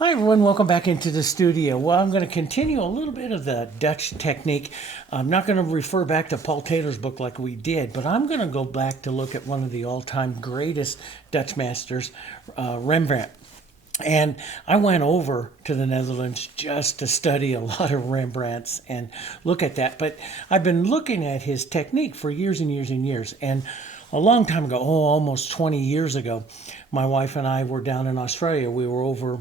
Hi everyone, welcome back into the studio. Well, I'm going to continue a little bit of the Dutch technique. I'm not going to refer back to Paul Taylor's book like we did, but I'm going to go back to look at one of the all-time greatest Dutch masters, Rembrandt. And I went over to the Netherlands just to study a lot of Rembrandts and look at that. But I've been looking at his technique for years and years and years. And a long time ago, almost 20 years ago, my wife and I were down in Australia. We were over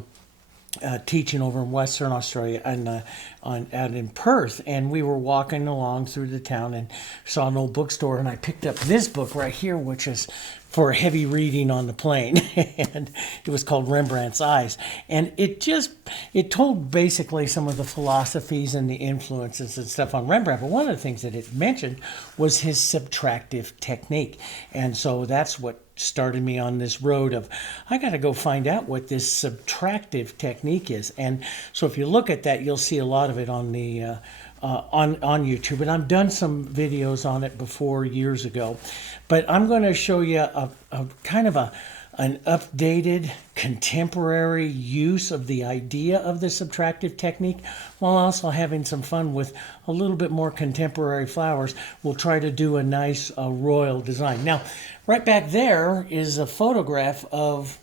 teaching over in Western Australia and out in Perth, and we were walking along through the town and saw an old bookstore, and I picked up this book right here, which is for heavy reading on the plane, and it was called Rembrandt's Eyes, and it told basically some of the philosophies and the influences and stuff on Rembrandt. But one of the things that it mentioned was his subtractive technique, and so that's what started me on this road of I got to go find out what this subtractive technique is. And so if you look at that, you'll see a lot of it on the on YouTube, and I've done some videos on it before years ago, but I'm going to show you a kind of an updated contemporary use of the idea of the subtractive technique, while also having some fun with a little bit more contemporary flowers. We'll try to do a nice royal design. Now, right back there is a photograph of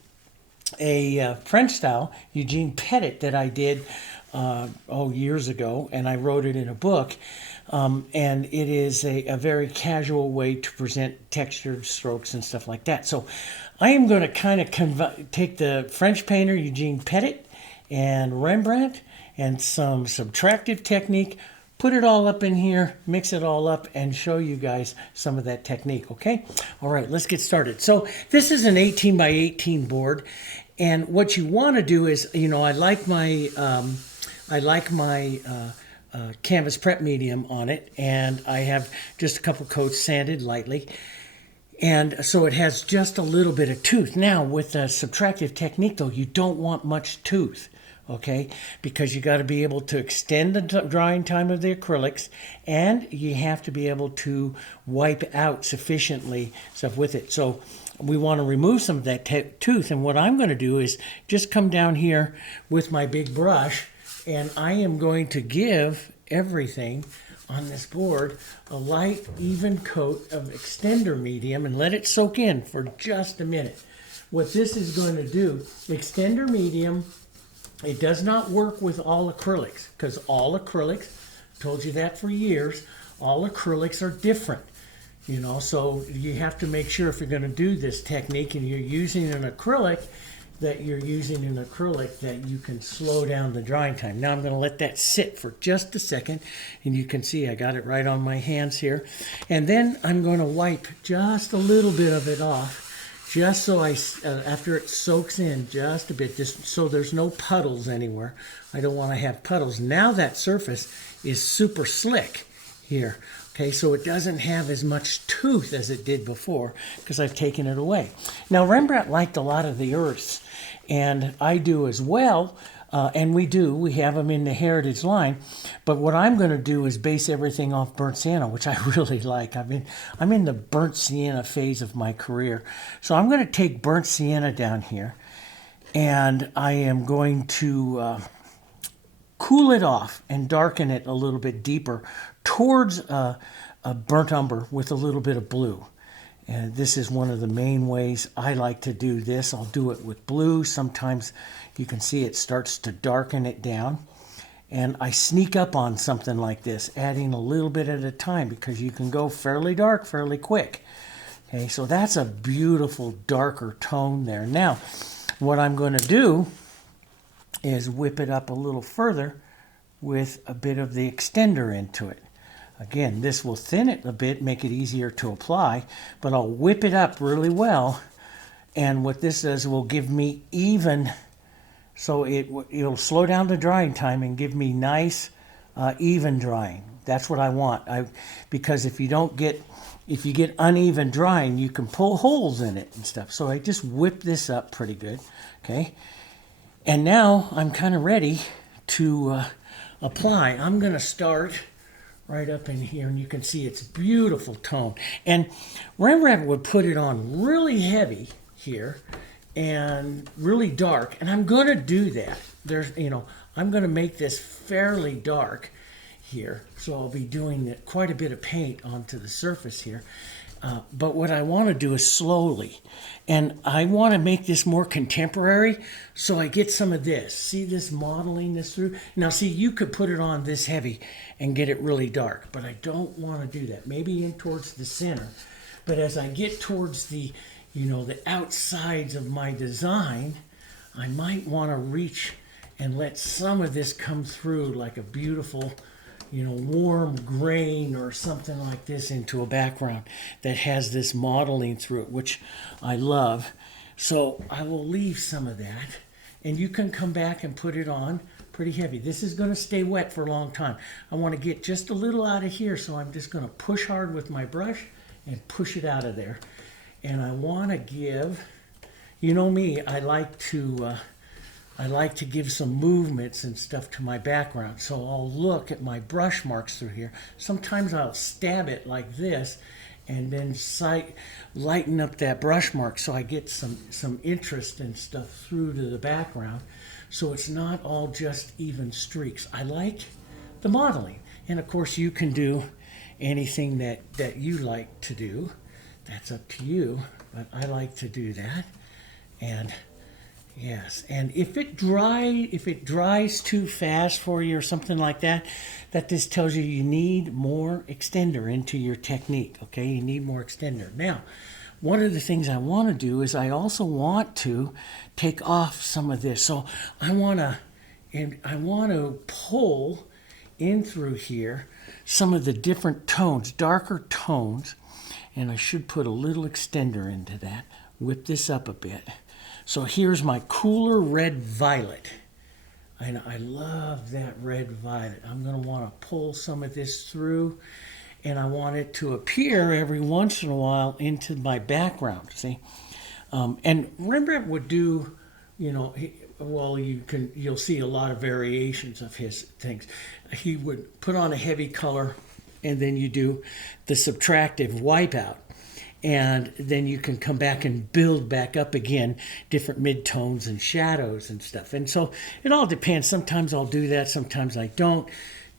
a French style Eugene Petit that I did years ago, and I wrote it in a book. And it is a very casual way to present textured strokes and stuff like that. So I am going to kind of take the French painter Eugene Petit and Rembrandt and some subtractive technique, put it all up in here, mix it all up, and show you guys some of that technique, okay? All right, let's get started. So this is an 18 by 18 board, and what you want to do is, I like my canvas prep medium on it, and I have just a couple coats sanded lightly, and so it has just a little bit of tooth. Now with the subtractive technique though, you don't want much tooth, okay, because you got to be able to extend the drying time of the acrylics, and you have to be able to wipe out sufficiently stuff with it. So we want to remove some of that tooth, and what I'm going to do is just come down here with my big brush, and I am going to give everything on this board a light, even coat of extender medium and let it soak in for just a minute. What this is going to do, extender medium, it does not work with all acrylics, because all acrylics, told you that for years, all acrylics are different. So you have to make sure if you're going to do this technique and you're using an acrylic, that you can slow down the drying time. Now I'm going to let that sit for just a second, and you can see I got it right on my hands here. And then I'm going to wipe just a little bit of it off, just so after it soaks in just a bit, just so there's no puddles anywhere. I don't want to have puddles. Now that surface is super slick here. Okay, so it doesn't have as much tooth as it did before because I've taken it away. Now, Rembrandt liked a lot of the earths, and I do as well, and we have them in the heritage line. But what I'm going to do is base everything off burnt sienna, which I really like. I'm in the burnt sienna phase of my career. So I'm going to take burnt sienna down here, and I am going to cool it off and darken it a little bit deeper towards a burnt umber with a little bit of blue. And this is one of the main ways I like to do this. I'll do it with blue. Sometimes you can see it starts to darken it down. And I sneak up on something like this, adding a little bit at a time, because you can go fairly dark fairly quick. Okay, so that's a beautiful darker tone there. Now, what I'm going to do is whip it up a little further with a bit of the extender into it. Again, this will thin it a bit, make it easier to apply, but I'll whip it up really well, and what this does will give me even, so it'll slow down the drying time and give me nice, even drying. That's what I want, because if you get uneven drying, you can pull holes in it and stuff. So I just whip this up pretty good, okay? And now I'm kind of ready to apply. I'm going to start right up in here, and you can see it's beautiful tone. And Rembrandt would put it on really heavy here, and really dark. And I'm going to do that. I'm going to make this fairly dark here. So I'll be doing quite a bit of paint onto the surface here. But what I want to do is slowly. And I want to make this more contemporary, so I get some of this. See this modeling this through? Now see, you could put it on this heavy and get it really dark, but I don't want to do that. Maybe in towards the center. But as I get towards the outsides of my design, I might want to reach and let some of this come through like a beautiful, warm grain or something like this into a background that has this modeling through it, which I love. So I will leave some of that, and you can come back and put it on pretty heavy. This is going to stay wet for a long time. I want to get just a little out of here, so I'm just going to push hard with my brush and push it out of there. And I want to give, me, I like to give some movements and stuff to my background. So I'll look at my brush marks through here. Sometimes I'll stab it like this and then lighten up that brush mark so I get some interest and stuff through to the background. So it's not all just even streaks. I like the modeling. And of course you can do anything that you like to do. That's up to you, but I like to do that. And yes, and if it dries too fast for you or something like that, this tells you need more extender into your technique, okay? You need more extender. Now, one of the things I want to do is I also want to take off some of this. So I want to pull in through here some of the different tones, darker tones, and I should put a little extender into that, whip this up a bit. So here's my cooler red violet. And I love that red violet. I'm going to want to pull some of this through, and I want it to appear every once in a while into my background, see? And Rembrandt would do, you'll see a lot of variations of his things. He would put on a heavy color, and then you do the subtractive wipeout. And then you can come back and build back up again different midtones and shadows and stuff. And so it all depends. Sometimes I'll do that, sometimes I don't.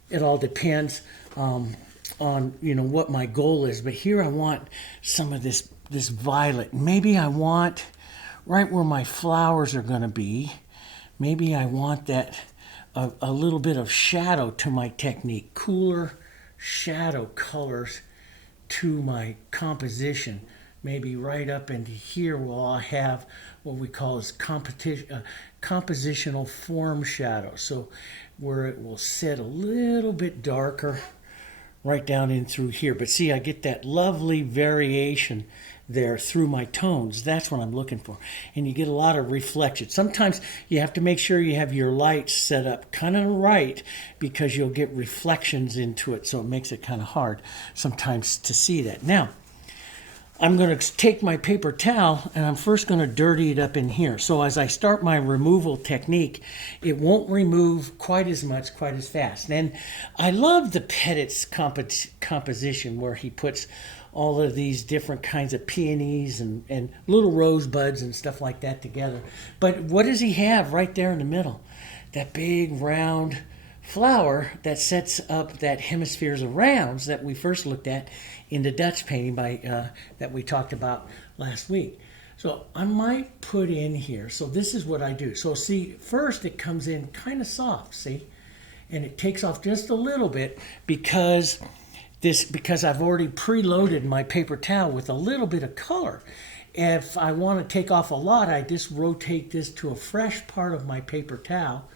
It all depends on what my goal is. But here I want some of this violet. Maybe I want right where my flowers are going to be. Maybe I want that a little bit of shadow to my technique, cooler shadow colors to my composition. Maybe right up into here where I'll have what we call as compositional form shadow. So where it will set a little bit darker right down in through here. But see, I get that lovely variation there through my tones. That's what I'm looking for. And you get a lot of reflection. Sometimes you have to make sure you have your lights set up kind of right, because you'll get reflections into it, so it makes it kind of hard sometimes to see that. Now, I'm going to take my paper towel and I'm first going to dirty it up in here. So as I start my removal technique, it won't remove quite as much, quite as fast. And I love the Pettit's composition where he puts all of these different kinds of peonies and little rosebuds and stuff like that together. But what does he have right there in the middle? That big round flower that sets up that hemispheres of rounds that we first looked at in the Dutch painting that we talked about last week. So I might put in here. So this is what I do. So see, first it comes in kind of soft, see? And it takes off just a little bit because I've already preloaded my paper towel with a little bit of color. If I want to take off a lot, I just rotate this to a fresh part of my paper towel,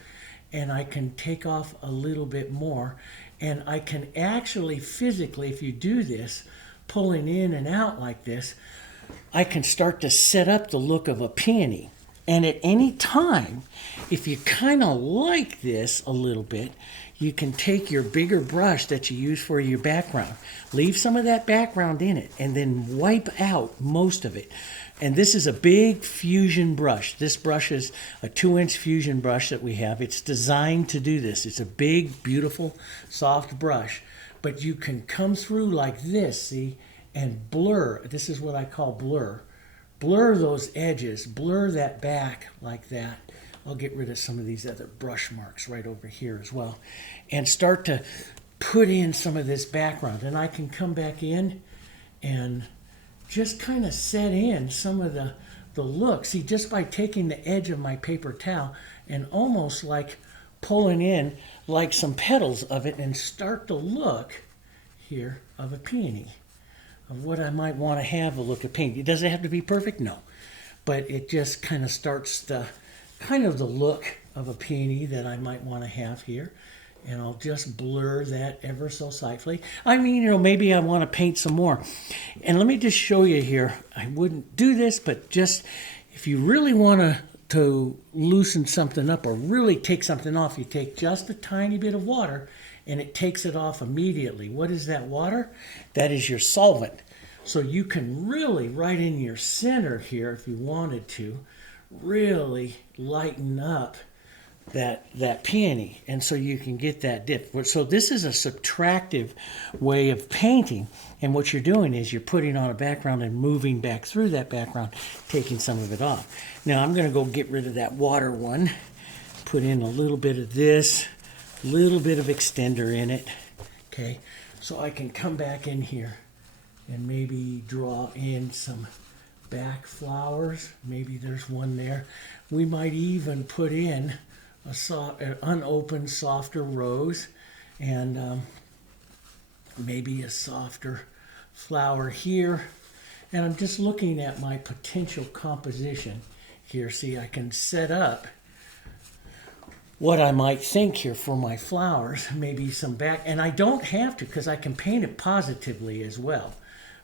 and I can take off a little bit more. And I can actually physically, if you do this, pulling in and out like this, I can start to set up the look of a peony. And at any time, if you kind of like this a little bit, you can take your bigger brush that you use for your background, leave some of that background in it, and then wipe out most of it. And this is a big fusion brush. This brush is a 2-inch fusion brush that we have. It's designed to do this. It's a big, beautiful, soft brush. But you can come through like this, see, and blur. This is what I call blur blur those edges, blur that back like that. I'll get rid of some of these other brush marks right over here as well, and start to put in some of this background. And I can come back in and just kind of set in some of the look. See, just by taking the edge of my paper towel and almost like pulling in like some petals of it, and start the look here of a peony, of what I might want to have a look of paint. Does it have to be perfect? No. But it just kind of starts the look of a peony that I might want to have here. And I'll just blur that ever so slightly. I mean, maybe I want to paint some more. And let me just show you here. I wouldn't do this, but just if you really want to loosen something up or really take something off, you take just a tiny bit of water and it takes it off immediately. What is that water? That is your solvent. So you can really, right in your center here, if you wanted to, really lighten up that peony, and so you can get that dip. So this is a subtractive way of painting, and what you're doing is you're putting on a background and moving back through that background, taking some of it off. Now I'm going to go get rid of that water one, put in a little bit of this, little bit of extender in it, okay, so I can come back in here and maybe draw in some back flowers. Maybe there's one there. We might even put in an unopened, softer rose, and maybe a softer flower here. And I'm just looking at my potential composition here. See, I can set up what I might think here for my flowers, maybe some back, and I don't have to, because I can paint it positively as well.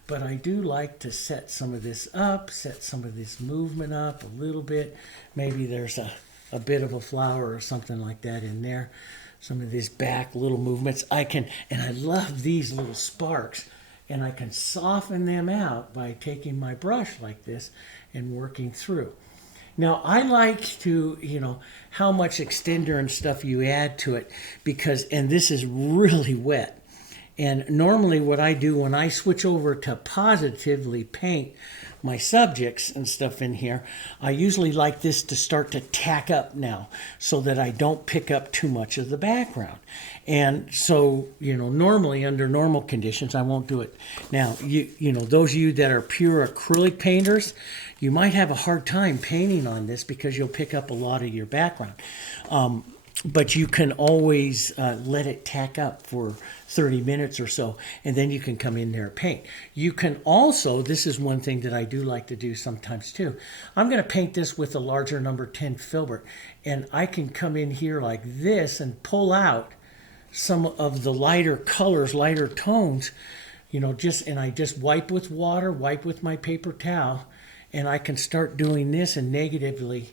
But I do like to set some of this up, set some of this movement up a little bit. Maybe there's a bit of a flower or something like that in there. Some of these back little movements. And I love these little sparks, and I can soften them out by taking my brush like this and working through. Now, I like to, how much extender and stuff you add to it, and this is really wet. And normally what I do when I switch over to positively paint my subjects and stuff in here, I usually like this to start to tack up now so that I don't pick up too much of the background. And so, normally under normal conditions, I won't do it. Now, those of you that are pure acrylic painters, you might have a hard time painting on this because you'll pick up a lot of your background. But you can always let it tack up for 30 minutes or so, and then you can come in there and paint. You can also, this is one thing that I do like to do sometimes too, I'm going to paint this with a larger number 10 filbert, and I can come in here like this and pull out some of the lighter colors, lighter tones, and I just wipe with water, wipe with my paper towel, and I can start doing this and negatively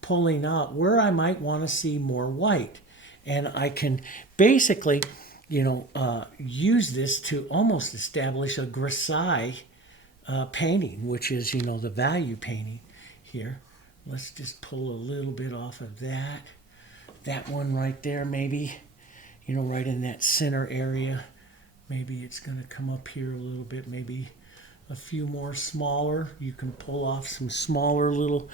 pulling out where I might want to see more white. And I can basically, use this to almost establish a grisaille painting, which is, the value painting here. Let's just pull a little bit off of that. That one right there, maybe, right in that center area. Maybe it's going to come up here a little bit, maybe a few more smaller. You can pull off some smaller little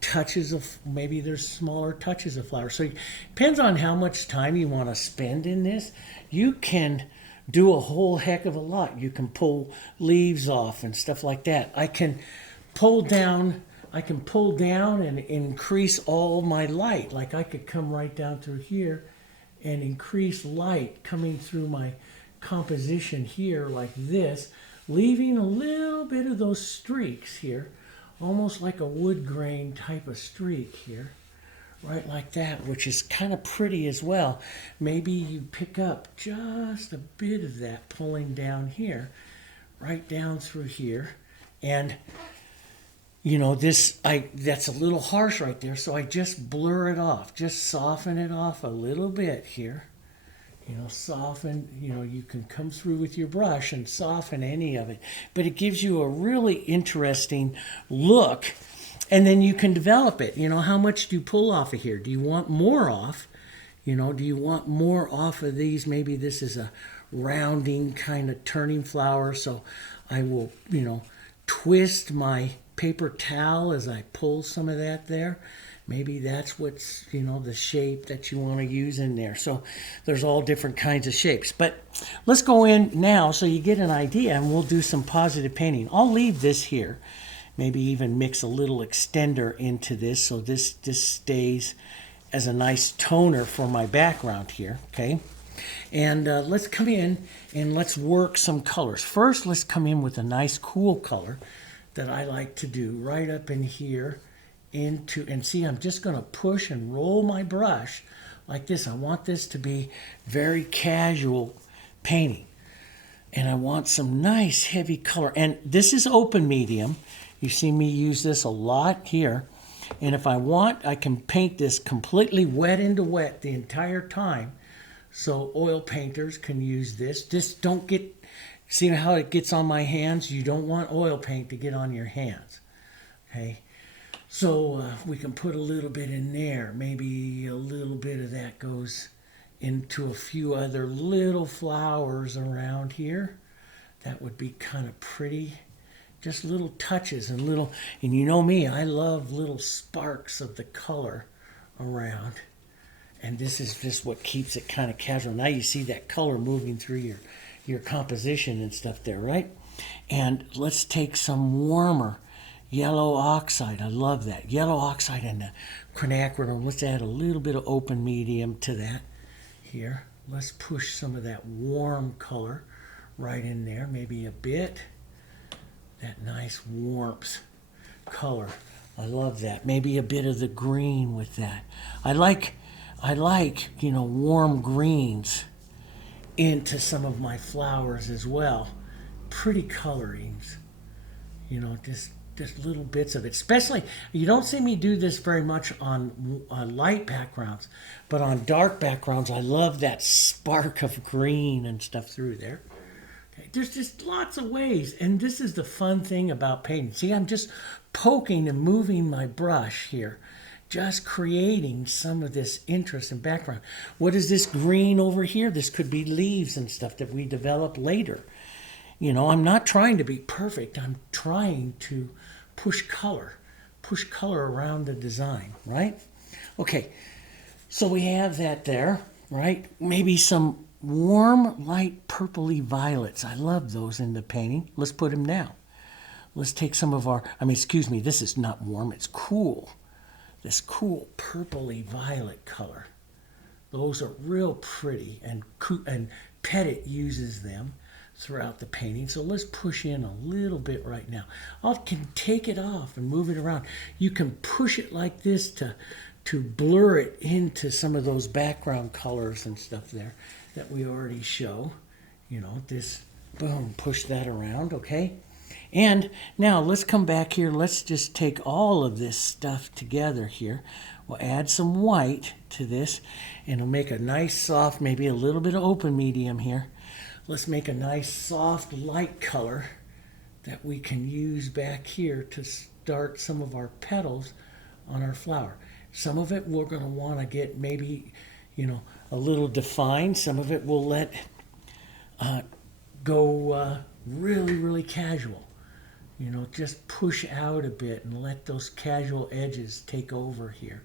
touches of, maybe there's smaller touches of flower. So it depends on how much time you want to spend in this. You can do a whole heck of a lot. You can pull leaves off and stuff like that. I can pull down and increase all my light. Like I could come right down through here and increase light coming through my composition here like this, leaving a little bit of those streaks here, almost like a wood grain type of streak here, right like that, which is kind of pretty as well. Maybe you pick up just a bit of that pulling down here, right down through here, and that's a little harsh right there, so I just blur it off, just soften it off a little bit here. Soften, you can come through with your brush and soften any of it. But it gives you a really interesting look, and then you can develop it. How much do you pull off of here? Do you want more off? Do you want more off of these? Maybe this is a rounding kind of turning flower, so I will, twist my paper towel as I pull some of that there. Maybe that's what's, the shape that you want to use in there. So there's all different kinds of shapes. But let's go in now so you get an idea, and we'll do some positive painting. I'll leave this here. Maybe even mix a little extender into this so this stays as a nice toner for my background here, okay? And let's come in and let's work some colors. First, let's come in with a nice cool color that I like to do right up in here into, and see, I'm just going to push and roll my brush like this. I want this to be very casual painting. And I want some nice heavy color. And this is open medium. You see me use this a lot here. And if I want, I can paint this completely wet into wet the entire time. So oil painters can use this. Just don't get, see how it gets on my hands? You don't want oil paint to get on your hands. Okay. So we can put a little bit in there. Maybe a little bit of that goes into a few other little flowers around here. That would be kind of pretty. Just little touches and little, and you know me, I love little sparks of the color around. And this is just what keeps it kind of casual. Now you see that color moving through your composition and stuff there, right? And let's take some warmer yellow oxide. I love that. Yellow oxide and the quinacridone. Let's add a little bit of open medium to that here. Let's push some of that warm color right in there. Maybe a bit. That nice warmth color. I love that. Maybe a bit of the green with that. I like, warm greens into some of my flowers as well. Pretty colorings. Just little bits of it. Especially, you don't see me do this very much on light backgrounds, but on dark backgrounds, I love that spark of green and stuff through there. Okay. There's just lots of ways, and this is the fun thing about painting. See, I'm just poking and moving my brush here, just creating some of this interest in background. What is this green over here? This could be leaves and stuff that we develop later. I'm not trying to be perfect. I'm trying to push color around the design, right? Okay, so we have that there, right? Maybe some warm, light, purpley violets. I love those in the painting. Let's put them down. Let's take some of this is not warm, it's cool. This cool purpley violet color. Those are real pretty, and Petit uses them throughout the painting. So let's push in a little bit right now. I can take it off and move it around. You can push it like this to blur it into some of those background colors and stuff there that we already show. This, boom, push that around, okay? And now let's come back here. Let's just take all of this stuff together here. We'll add some white to this, and it'll make a nice soft, maybe a little bit of open medium here. Let's make a nice soft light color that we can use back here to start some of our petals on our flower. Some of it we're going to want to get maybe, a little defined. Some of it we'll let go really, really casual. Just push out a bit and let those casual edges take over here.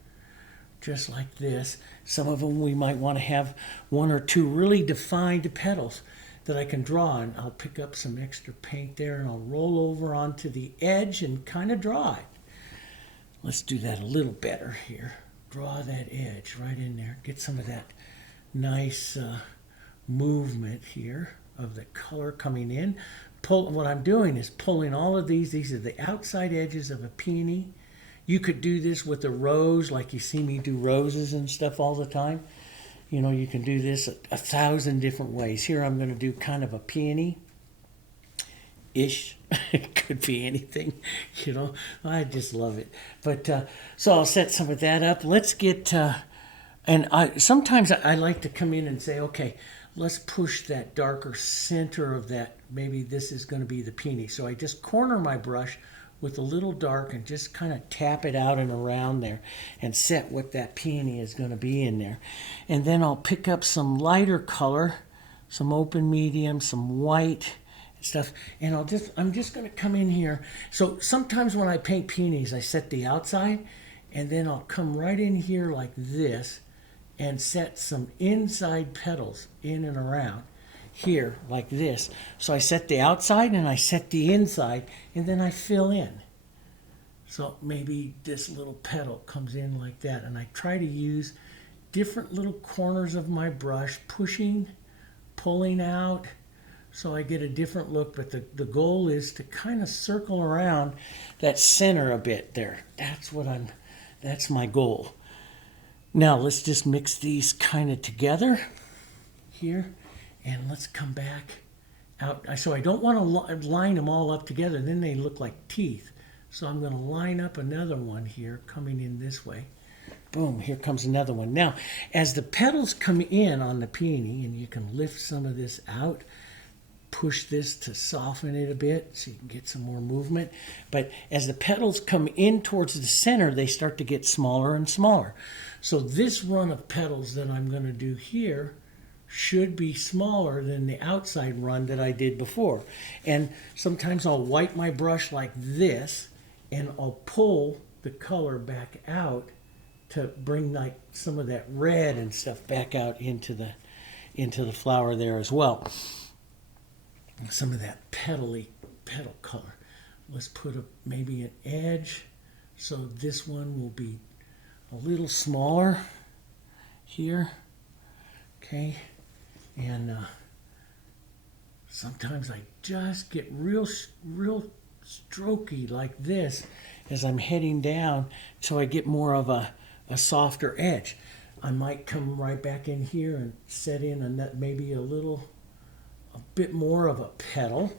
Just like this. Some of them we might want to have one or two really defined petals that I can draw, and I'll pick up some extra paint there and I'll roll over onto the edge and kind of draw it. Let's do that a little better here. Draw that edge right in there. Get some of that nice movement here of the color coming in. What I'm doing is pulling all of these. These are the outside edges of a peony. You could do this with a rose, like you see me do roses and stuff all the time. You can do this 1,000 different ways. Here I'm going to do kind of a peony-ish. It could be anything, I just love it. But so I'll set some of that up. Let's get, sometimes I like to come in and say, okay, let's push that darker center of that. Maybe this is going to be the peony. So I just corner my brush with a little dark and just kind of tap it out and around there and set what that peony is going to be in there. And then I'll pick up some lighter color, some open medium, some white, stuff. And I'm just going to come in here. So sometimes when I paint peonies, I set the outside, and then I'll come right in here like this and set some inside petals in and around here like this. So I set the outside and I set the inside, and then I fill in. So maybe this little petal comes in like that, and I try to use different little corners of my brush, pushing, pulling out, so I get a different look. But the goal is to kind of circle around that center a bit there. That's my goal. Now let's just mix these kind of together here, and let's come back out. So I don't want to line them all up together, then they look like teeth. So I'm going to line up another one here coming in this way. Boom, here comes another one. Now, as the petals come in on the peony, and you can lift some of this out, push this to soften it a bit so you can get some more movement. But as the petals come in towards the center, they start to get smaller and smaller. So this run of petals that I'm going to do here should be smaller than the outside run that I did before. And sometimes I'll wipe my brush like this, and I'll pull the color back out to bring like some of that red and stuff back out into the flower there as well. Some of that petal color. Let's put maybe an edge, so this one will be a little smaller here. Okay, and sometimes I just get real strokey like this as I'm heading down, so I get more of a softer edge. I might come right back in here and set in maybe a bit more of a petal.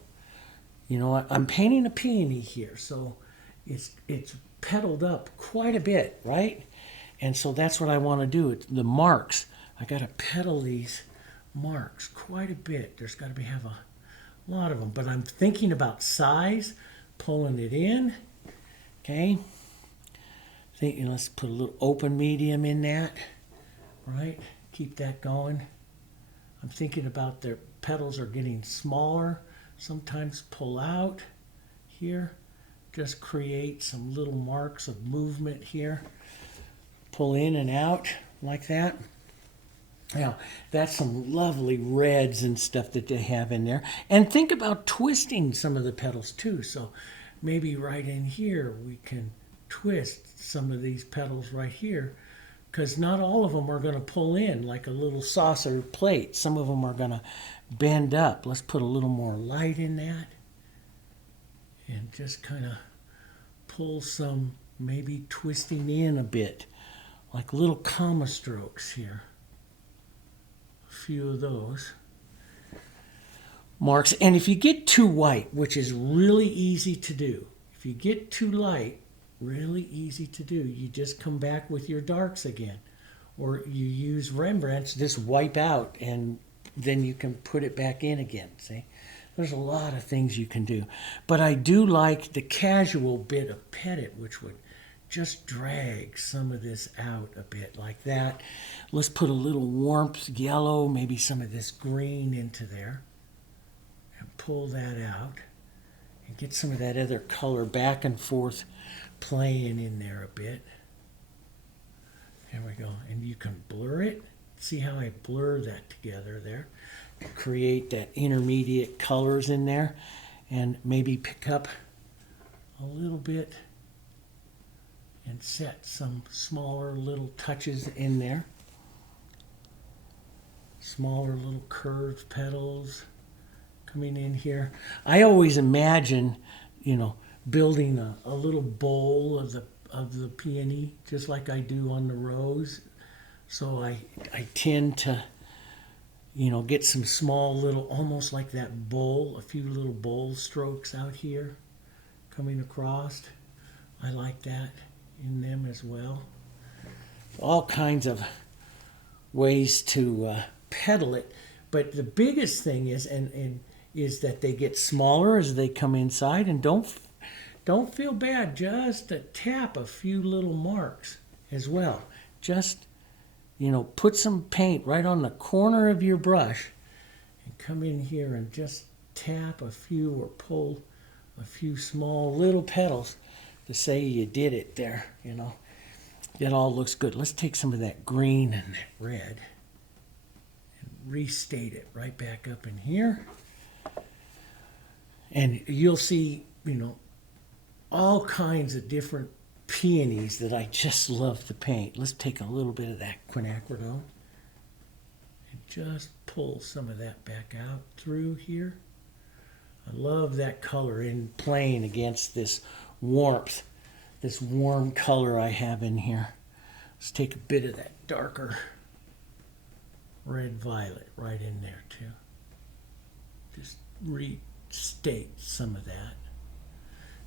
You know, I'm painting a peony here, so it's petaled up quite a bit, right? And so that's what I want to do. It's the marks. I got to petal these marks quite a bit. There's got to have a lot of them, but I'm thinking about size, pulling it in. Okay. Let's put a little open medium in that, right? Keep that going. I'm thinking about their petals are getting smaller. Sometimes pull out here. Just create some little marks of movement here. Pull in and out like that. Now, that's some lovely reds and stuff that they have in there. And think about twisting some of the petals too. So maybe right in here we can twist some of these petals right here, because not all of them are going to pull in like a little saucer plate. Some of them are going to bend up. Let's put a little more light in that and just kind of pull some, maybe twisting in a bit, like little comma strokes here. A few of those marks. And if you get too white, which is really easy to do, if you get too light, really easy to do, you just come back with your darks again, or you use Rembrandts, just wipe out, and then you can put it back in again. See, there's a lot of things you can do, but I do like the casual bit of petit, which would just drag some of this out a bit like that. Let's put a little warmth yellow, maybe some of this green into there, and pull that out and get some of that other color back and forth playing in there a bit. There we go. And you can blur it. See how I blur that together there to create that intermediate colors in there, and maybe pick up a little bit and set some smaller little touches in there. Smaller little curved petals coming in here. I always imagine, building a little bowl of the peony, just like I do on the rose. So I tend to, get some small little, almost like that bowl, a few little bowl strokes out here coming across. I like that in them as well. All kinds of ways to petal it, but the biggest thing is is that they get smaller as they come inside, and don't feel bad, just to tap a few little marks as well. Just, put some paint right on the corner of your brush and come in here and just tap a few or pull a few small little petals to say you did it there, you know. It all looks good. Let's take some of that green and that red and restate it right back up in here. And you'll see, you know, all kinds of different peonies that I just love to paint. Let's take a little bit of that quinacridone and just pull some of that back out through here. I love that color in playing against this warmth, this warm color I have in here. Let's take a bit of that darker red violet right in there too. Just restate some of that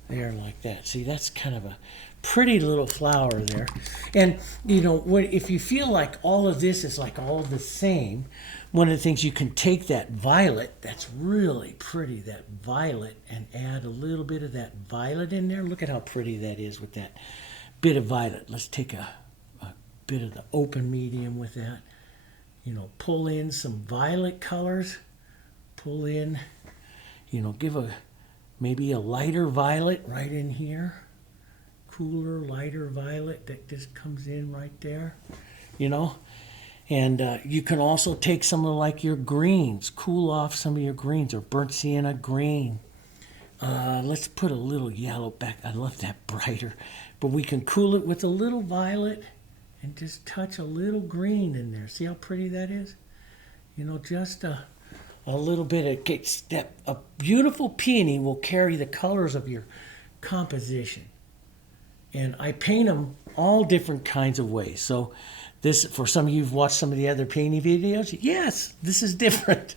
there like that. See, that's kind of a pretty little flower there. And you know, if you feel like all of this is like all the same, one of the things you can take that violet, that's really pretty, that violet, and add a little bit of that violet in there. Look at how pretty that is with that bit of violet. Let's take a bit of the open medium with that. You know, pull in some violet colors. Pull in, you know, give maybe a lighter violet right in here. Cooler, lighter violet that just comes in right there, you know. And you can also take some of like your greens, cool off some of your greens, or burnt sienna green. Let's put a little yellow back. I love that brighter. But we can cool it with a little violet and just touch a little green in there. See how pretty that is? You know, just a little bit of a beautiful peony will carry the colors of your composition. And I paint them all different kinds of ways. So this, for some of you who've watched some of the other peony videos, yes, this is different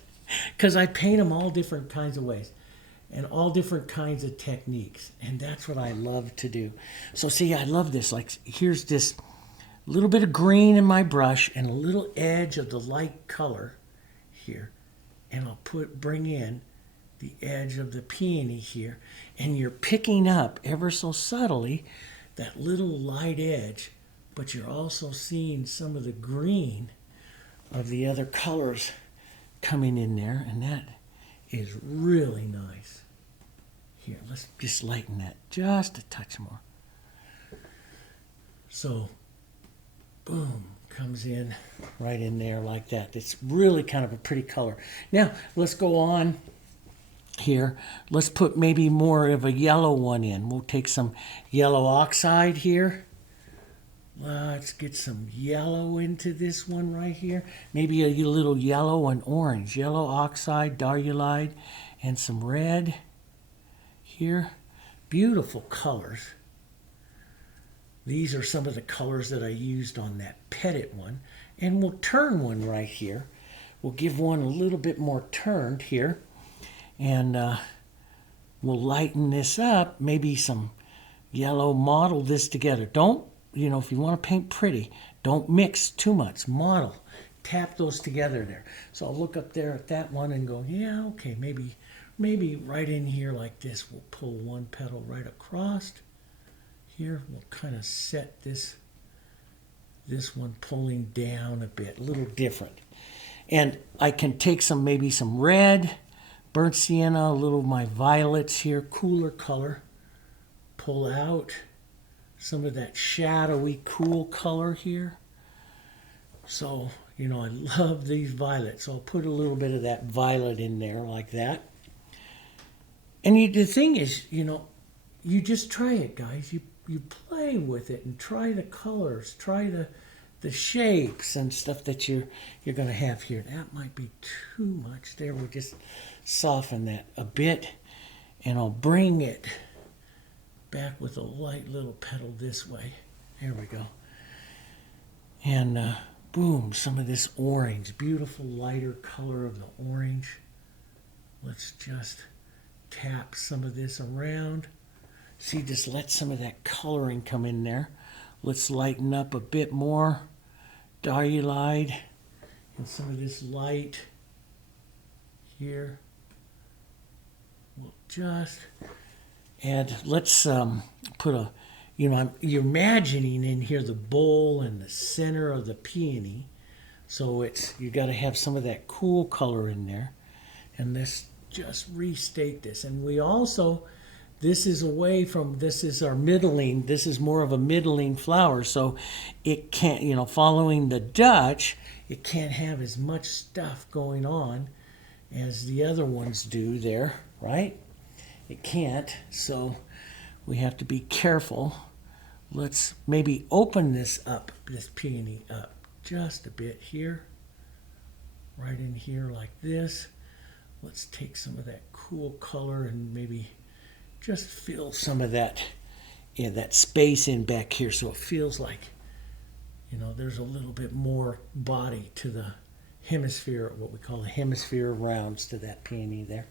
because I paint them all different kinds of ways and all different kinds of techniques. And that's what I love to do. So see, I love this. Like, here's this little bit of green in my brush and a little edge of the light color here. And I'll bring in the edge of the peony here. And you're picking up ever so subtly that little light edge, but you're also seeing some of the green of the other colors coming in there, and that is really nice. Here, let's just lighten that just a touch more. So, boom, comes in right in there like that. It's really kind of a pretty color. Now, let's go on here. Let's put maybe more of a yellow one in. We'll take some yellow oxide here. Let's get some yellow into this one right here. Maybe a little yellow and orange. Yellow oxide, diarylide, and some red here. Beautiful colors. These are some of the colors that I used on that pettit one. And we'll turn one right here. We'll give one a little bit more turned here. And we'll lighten this up. Maybe some yellow, model this together. Don't, you know, if you want to paint pretty, don't mix too much. Model. Tap those together there. So I'll look up there at that one and go, yeah, okay, maybe right in here like this. We'll pull one petal right across. Here we'll kind of set this one pulling down a bit, a little different. And I can take maybe some red, burnt sienna, a little of my violets here, cooler color. Pull out some of that shadowy, cool color here. So, you know, I love these violets. So I'll put a little bit of that violet in there like that. And the thing is, you know, you just try it, guys. You play with it and try the colors, try the shapes and stuff that you're going to have here. That might be too much there. We'll just soften that a bit, and I'll bring it back with a light little petal this way. There we go. And boom, some of this orange, beautiful lighter color of the orange. Let's just tap some of this around. See, just let some of that coloring come in there. Let's lighten up a bit more. Diarylide and some of this light here. We'll just add, let's put a, you know, you're imagining in here the bowl and the center of the peony. So you got to have some of that cool color in there. And this just restate this. And we also, this is away from, this is our middling, this is more of a middling flower, so it can't, you know, following the Dutch, it can't have as much stuff going on as the other ones do there, right? It can't, so we have to be careful. Let's maybe open this up, this peony up just a bit here, right in here like this. Let's take some of that cool color and maybe just fill some of that, yeah, that space in back here, so it feels like, you know, there's a little bit more body to the hemisphere, what we call the hemisphere rounds to that peony there.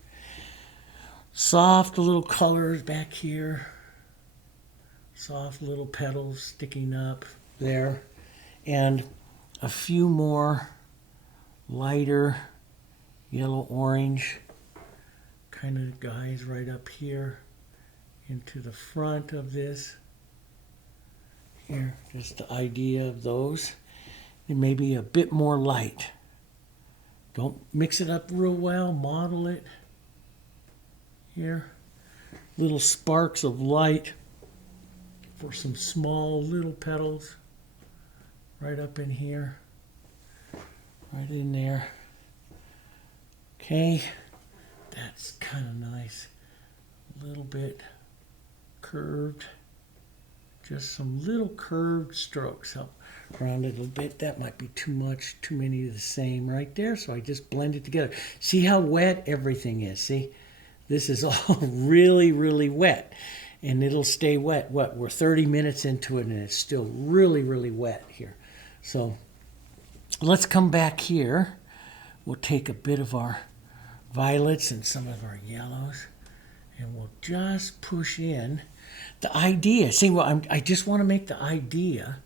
Soft little colors back here. Soft little petals sticking up there. And a few more lighter yellow-orange kind of guys right up here into the front of this. Here, just the idea of those. And maybe a bit more light. Don't mix it up real well, model it. Here, little sparks of light for some small little petals right up in here, right in there. Okay, that's kind of nice. A little bit curved, just some little curved strokes help round it a bit. That might be too much, too many of the same right there, so I just blend it together. See how wet everything is, see? This is all really, really wet, and it'll stay wet. What, we're 30 minutes into it, and it's still really, really wet here. So let's come back here. We'll take a bit of our violets and some of our yellows, and we'll just push in the idea. See, well, I just want to make the idea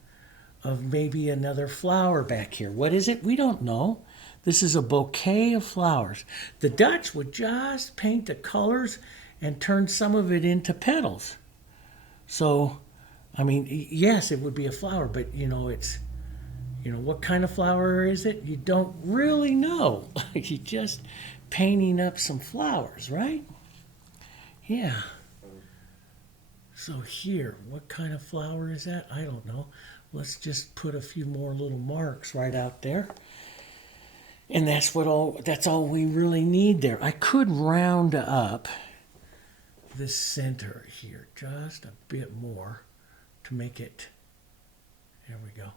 of maybe another flower back here. What is it? We don't know. This is a bouquet of flowers. The Dutch would just paint the colors and turn some of it into petals. So, I mean, yes, it would be a flower, but, you know, it's, you know, what kind of flower is it? You don't really know. You're just painting up some flowers, right? Yeah. So here, what kind of flower is that? I don't know. Let's just put a few more little marks right out there. And that's all we really need there. I could round up this center here just a bit more to make it, there we go,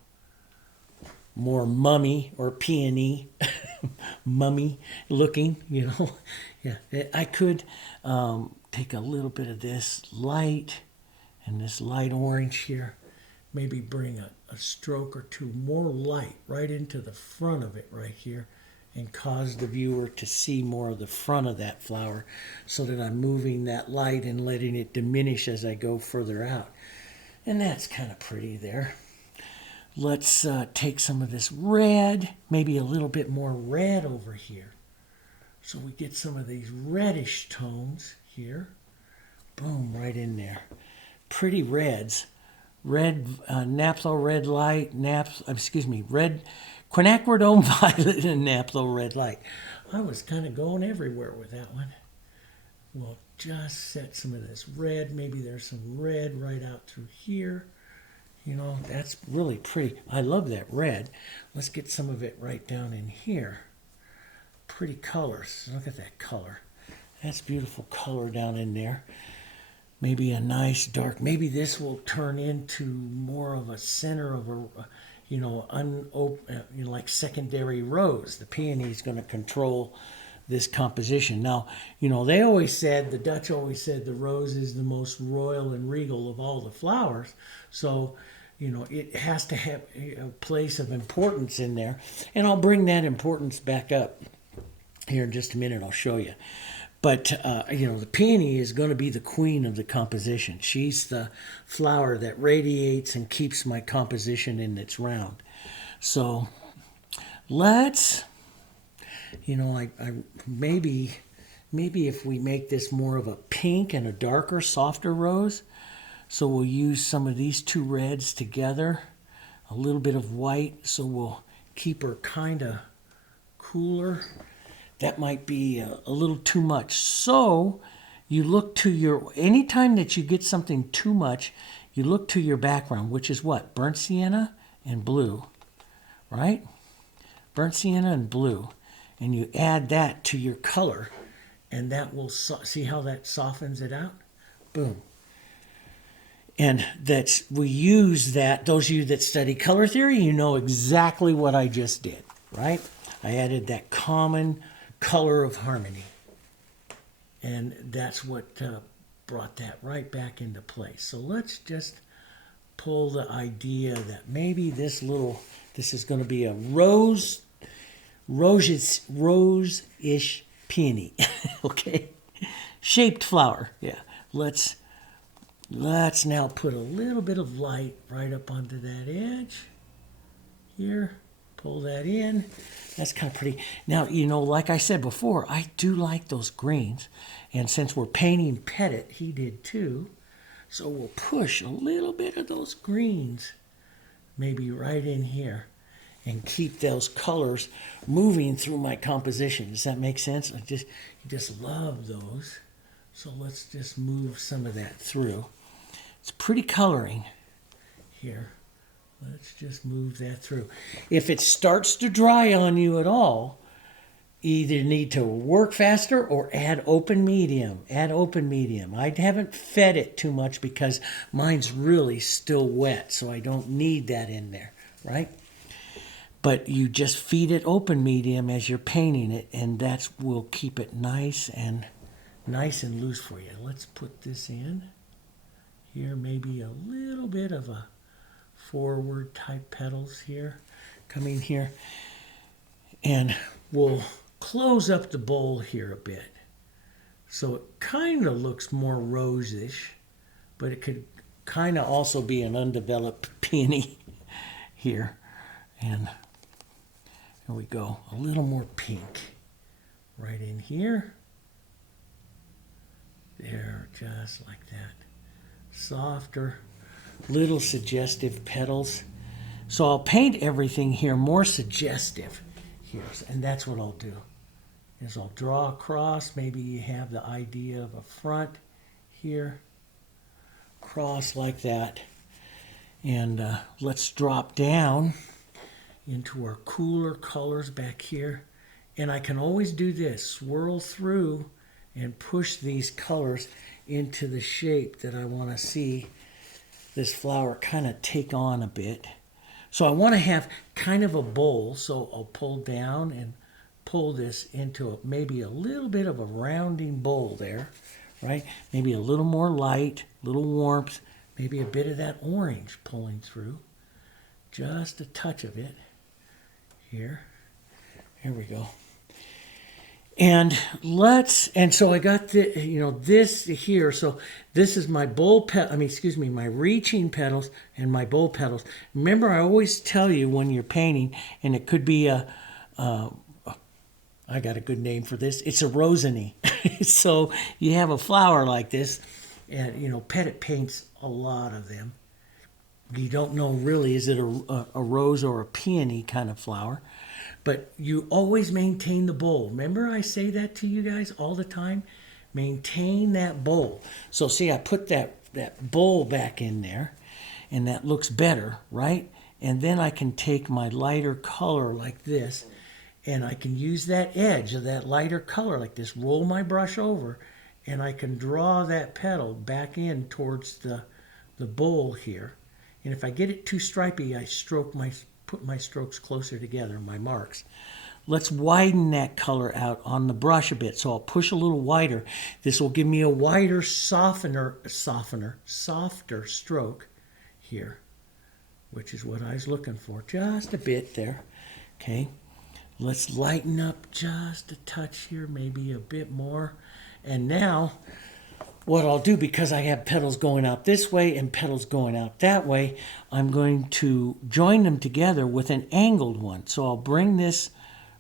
more mummy or peony, mummy looking, you know. Yeah, I could take a little bit of this light and this light orange here, maybe bring a stroke or two more light right into the front of it right here, and cause the viewer to see more of the front of that flower, so that I'm moving that light and letting it diminish as I go further out. And that's kind of pretty there. Let's take some of this red, maybe a little bit more red over here. So we get some of these reddish tones here. Boom, right in there. Pretty reds. Red, Naphthol Red Light, red quinacridone violet and Naphthol Red Light. I was kind of going everywhere with that one. We'll just set some of this red. Maybe there's some red right out through here. You know, that's really pretty. I love that red. Let's get some of it right down in here. Pretty colors. Look at that color. That's beautiful color down in there. Maybe a nice dark, maybe this will turn into more of a center of a, you know, like secondary rose. The peony is going to control this composition. Now, you know, they always said, the Dutch always said, the rose is the most royal and regal of all the flowers. So, you know, it has to have a place of importance in there. And I'll bring that importance back up here in just a minute. I'll show you. But, you know, the peony is going to be the queen of the composition. She's the flower that radiates and keeps my composition in its round. So let's, you know, I maybe if we make this more of a pink and a darker, softer rose, so we'll use some of these two reds together, a little bit of white, so we'll keep her kind of cooler. that might be a little too much. So you look to your, anytime that you get something too much, you look to your background, which is what? Burnt sienna and blue, right? Burnt sienna and blue. And you add that to your color, and that will, see how that softens it out? Boom. And that's, we use that, those of you that study color theory, you know exactly what I just did, right? I added that common color of harmony. And that's what brought that right back into place. So let's just pull the idea that maybe this is going to be a rose-ish peony, okay? Shaped flower, yeah. Let's now put a little bit of light right up onto that edge here. Pull that in. That's kind of pretty. Now, you know, like I said before, I do like those greens. And since we're painting Pettit, he did too. So we'll push a little bit of those greens maybe right in here and keep those colors moving through my composition. Does that make sense? You just love those. So let's just move some of that through. It's pretty coloring here. Let's just move that through. If it starts to dry on you at all, either need to work faster or add open medium. Add open medium. I haven't fed it too much because mine's really still wet, so I don't need that in there, right? But you just feed it open medium as you're painting it, and that will keep it nice and loose for you. Let's put this in here, maybe a little bit of a forward type petals here, coming here, and we'll close up the bowl here a bit so it kind of looks more rosish, but it could kind of also be an undeveloped peony here. And there we go, a little more pink right in here. There, just like that. Softer, little suggestive petals. So I'll paint everything here more suggestive here, and that's what I'll do. Is I'll draw across. Maybe you have the idea of a front here, cross like that, and let's drop down into our cooler colors back here. And I can always do this, swirl through and push these colors into the shape that I want to see this flower kind of take on a bit. So I want to have kind of a bowl, so I'll pull down and pull this into maybe a little bit of a rounding bowl there, right? Maybe a little more light, a little warmth, maybe a bit of that orange pulling through. Just a touch of it here. Here we go. And so I got this here. So this is my my reaching petals and my bowl petals. Remember, I always tell you when you're painting, and it could be I got a good name for this. It's a rosiny. So you have a flower like this, and Pettit paints a lot of them. You don't know really, is it a rose or a peony kind of flower? But you always maintain the bowl. Remember I say that to you guys all the time? Maintain that bowl. So see, I put that bowl back in there, and that looks better, right? And then I can take my lighter color like this, and I can use that edge of that lighter color like this, roll my brush over, and I can draw that petal back in towards the bowl here. And if I get it too stripy, I put my strokes closer together, my marks. Let's widen that color out on the brush a bit. So I'll push a little wider. This will give me a wider, softer stroke here, which is what I was looking for. Just a bit there. Okay. Let's lighten up just a touch here, maybe a bit more. And now what I'll do, because I have petals going out this way and petals going out that way, I'm going to join them together with an angled one. So I'll bring this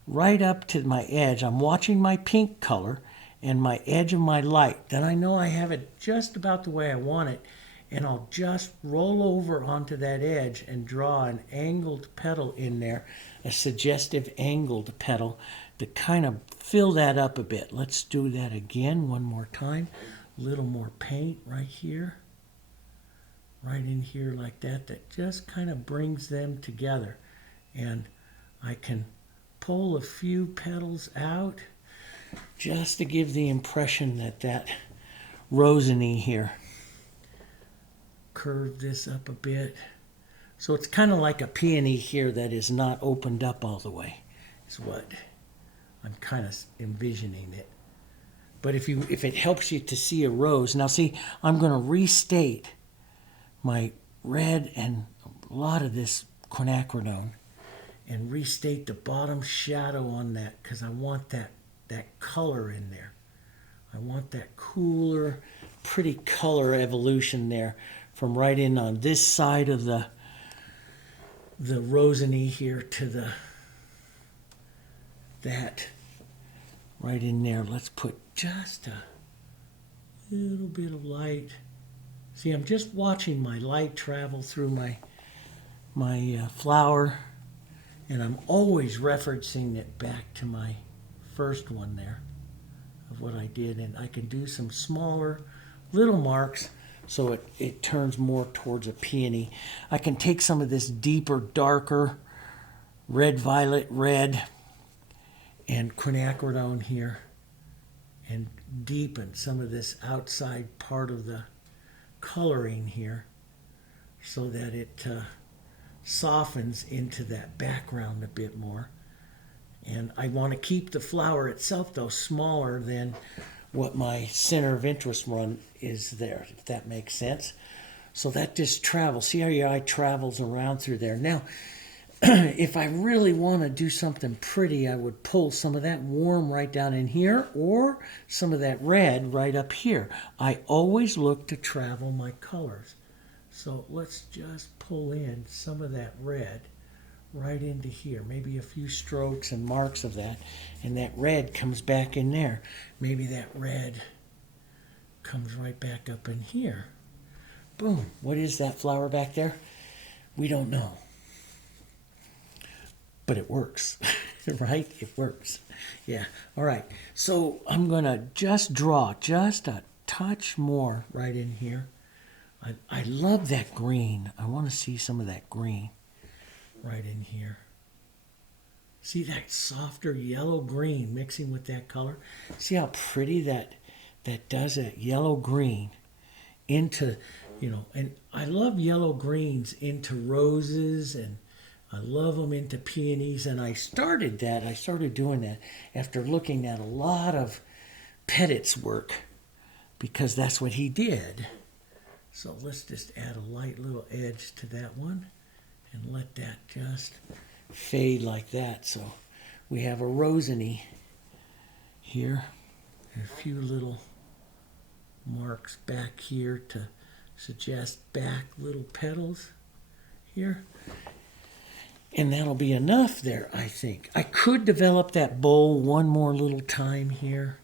right up to my edge. I'm watching my pink color and my edge of my light. Then I know I have it just about the way I want it. and I'll just roll over onto that edge and draw an angled petal in there, a suggestive angled petal to kind of fill that up a bit. Let's do that again one more time. A little more paint right here, right in here like that. That just kind of brings them together. And I can pull a few petals out just to give the impression that that rosiny here. Curve this up a bit. So it's kind of like a peony here that is not opened up all the way. Is what I'm kind of envisioning it. But if it helps you to see a rose, now see, I'm going to restate my red and a lot of this quinacridone and restate the bottom shadow on that because I want that color in there. I want that cooler, pretty color evolution there from right in on this side of the rosiny here to that right in there. Let's put just a little bit of light. See, I'm just watching my light travel through my flower, and I'm always referencing it back to my first one there of what I did, and I can do some smaller little marks so it turns more towards a peony. I can take some of this deeper, darker red, violet, red and quinacridone here and deepen some of this outside part of the coloring here so that it softens into that background a bit more. And I want to keep the flower itself, though, smaller than what my center of interest one is there, if that makes sense. So that just travels. See how your eye travels around through there. Now, if I really want to do something pretty, I would pull some of that warm right down in here or some of that red right up here. I always look to travel my colors. So let's just pull in some of that red right into here. Maybe a few strokes and marks of that. And that red comes back in there. Maybe that red comes right back up in here. Boom. What is that flower back there? We don't know. But it works, right? It works. Yeah. All right. So I'm going to just draw just a touch more right in here. I love that green. I want to see some of that green right in here. See that softer yellow green mixing with that color? See how pretty that does, that yellow green into, and I love yellow greens into roses, and I love them into peonies, and I started doing that after looking at a lot of Pettit's work because that's what he did. So let's just add a light little edge to that one and let that just fade like that. So we have a rosiny here and a few little marks back here to suggest back little petals here. And that'll be enough there, I think. I could develop that bowl one more little time here.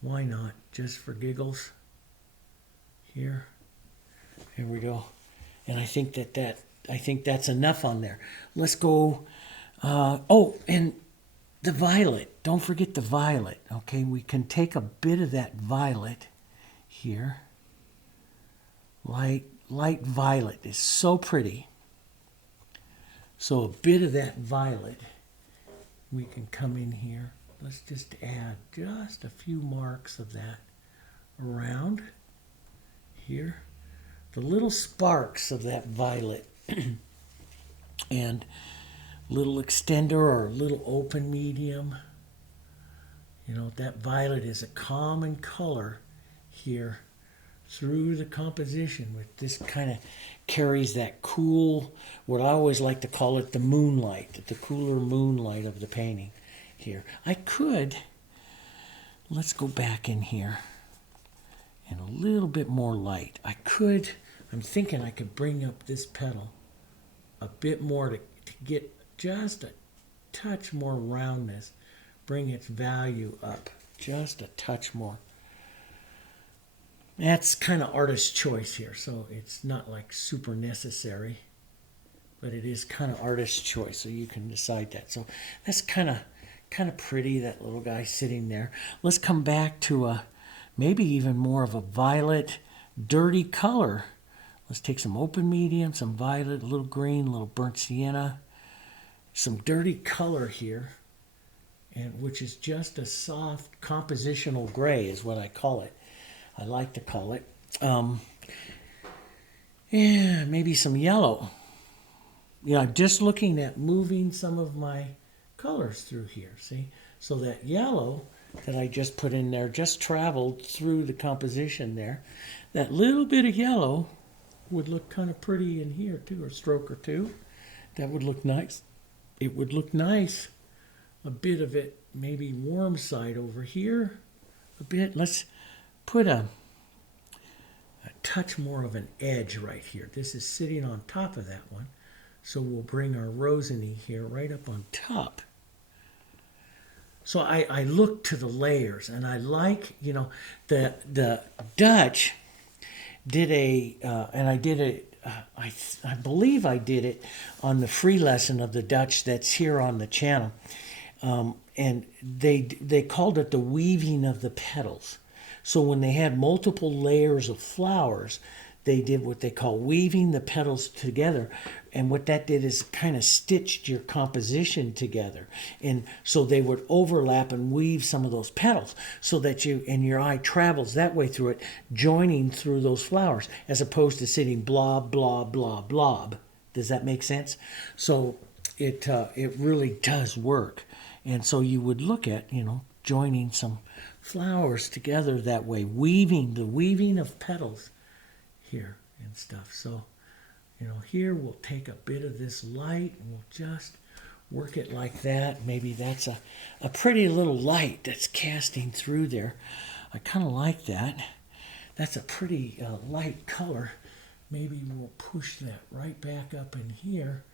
Why not? Just for giggles. Here. Here we go. And I think that's enough on there. Let's go. Oh, and the violet. Don't forget the violet. Okay, we can take a bit of that violet here. Light violet is so pretty. So a bit of that violet, we can come in here. Let's just add just a few marks of that around here. The little sparks of that violet and little extender or little open medium. That violet is a common color here through the composition with this kind of carries that cool, what I always like to call it the moonlight, the cooler moonlight of the painting here. Let's go back in here and a little bit more light. I'm thinking I could bring up this petal a bit more to get just a touch more roundness, bring its value up just a touch more. That's kind of artist's choice here, so it's not like super necessary, but it is kind of artist's choice, so you can decide that. So that's kind of pretty, that little guy sitting there. Let's come back to a maybe even more of a violet, dirty color. Let's take some open medium, some violet, a little green, a little burnt sienna, some dirty color here, and which is just a soft compositional gray is what I call it. I like to call it. Yeah, maybe some yellow. Yeah, just looking at moving some of my colors through here, see? So that yellow that I just put in there just traveled through the composition there. That little bit of yellow would look kind of pretty in here too, or stroke or two. That would look nice. It would look nice. A bit of it, maybe warm side over here. A bit. Let's put a touch more of an edge right here. This is sitting on top of that one. So we'll bring our rosiny here right up on top. So I look to the layers, and I like, you know, the Dutch did and I did it, I believe I did it on the free lesson of the Dutch that's here on the channel. And they called it the weaving of the petals. So when they had multiple layers of flowers, they did what they call weaving the petals together. And what that did is kind of stitched your composition together. And so they would overlap and weave some of those petals so that your eye travels that way through it, joining through those flowers, as opposed to sitting blob, blob, blob, blob. Does that make sense? So it really does work. And so you would look at, you know, joining some flowers together that way, the weaving of petals here and stuff. So, you know, here we'll take a bit of this light and we'll just work it like that. Maybe that's a pretty little light that's casting through there. I kind of like that. That's a pretty light color. Maybe we'll push that right back up in here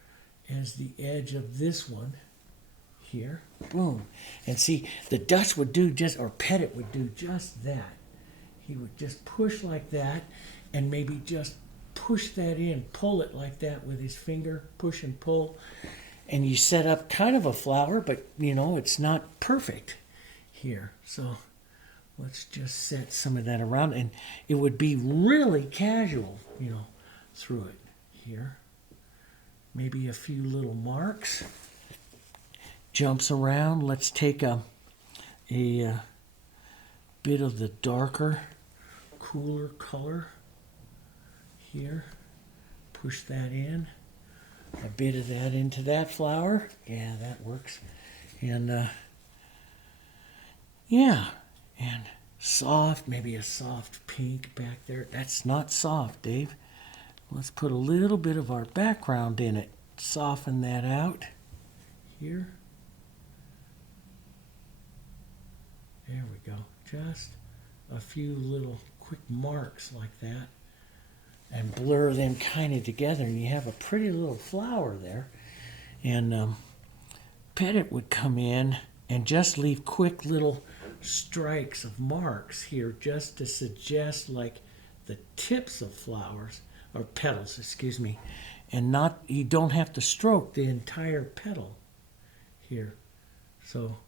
as the edge of this one here. Boom. And see, the Dutch would do just, or Pettit would do just that. He would just push like that and maybe just push that in, pull it like that with his finger, push and pull. And you set up kind of a flower, but, you know, it's not perfect here. So let's just set some of that around. And it would be really casual, you know, through it here. Maybe a few little marks. Jumps around. Let's take a bit of the darker, cooler color here. Push that in. A bit of that into that flower. Yeah, that works. And yeah, and soft, maybe a soft pink back there. That's not soft, Dave. Let's put a little bit of our background in it. Soften that out here. There we go. Just a few little quick marks like that. And blur them kind of together. And you have a pretty little flower there. And Pettit would come in and just leave quick little strikes of marks here just to suggest like the tips of flowers, or petals, excuse me. And not, you don't have to stroke the entire petal here. So,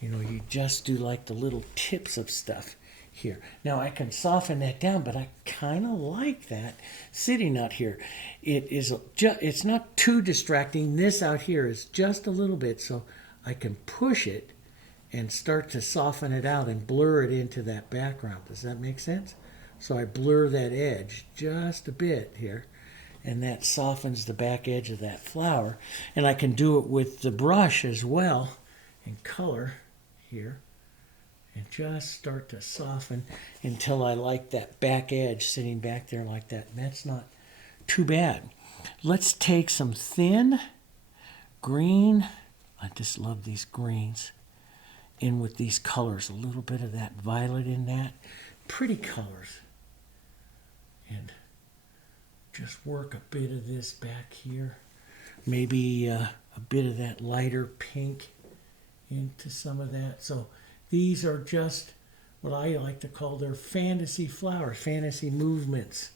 you know, you just do like the little tips of stuff here. Now I can soften that down, but I kind of like that sitting out here. It's not too distracting. This out here is just a little bit, so I can push it and start to soften it out and blur it into that background. Does that make sense? So I blur that edge just a bit here, and that softens the back edge of that flower. And I can do it with the brush as well and color here. And just start to soften until I like that back edge sitting back there like that. And that's not too bad. Let's take some thin green. I just love these greens. In with these colors. A little bit of that violet in that. Pretty colors. And just work a bit of this back here. Maybe a bit of that lighter pink into some of that. So these are just what I like to call their fantasy flowers, fantasy movements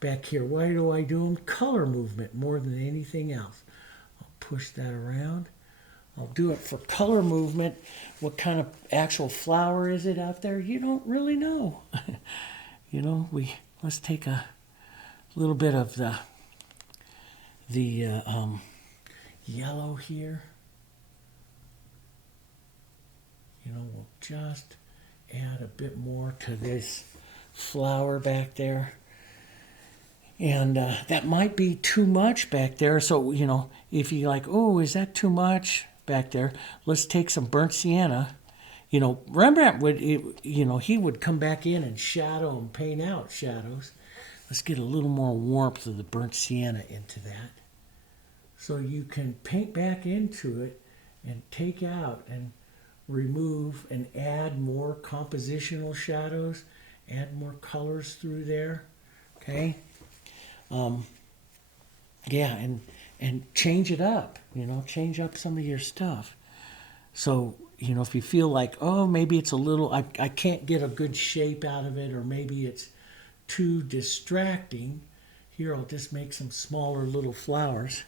back here. Why do I do them? Color movement more than anything else. I'll push that around. I'll do it for color movement. What kind of actual flower is it out there? You don't really know. You know, let's take a little bit of the yellow here. You know, we'll just add a bit more to this flower back there. And that might be too much back there. So, you know, if you're like, oh, is that too much back there? Let's take some burnt sienna. You know, Rembrandt would, you know, he would come back in and shadow and paint out shadows. Let's get a little more warmth of the burnt sienna into that. So you can paint back into it and take out and remove and add more compositional shadows, add more colors through there, okay? Yeah, and change it up, you know, change up some of your stuff. So, you know, if you feel like, oh, maybe it's a little, I can't get a good shape out of it, or maybe it's too distracting, here I'll just make some smaller little flowers.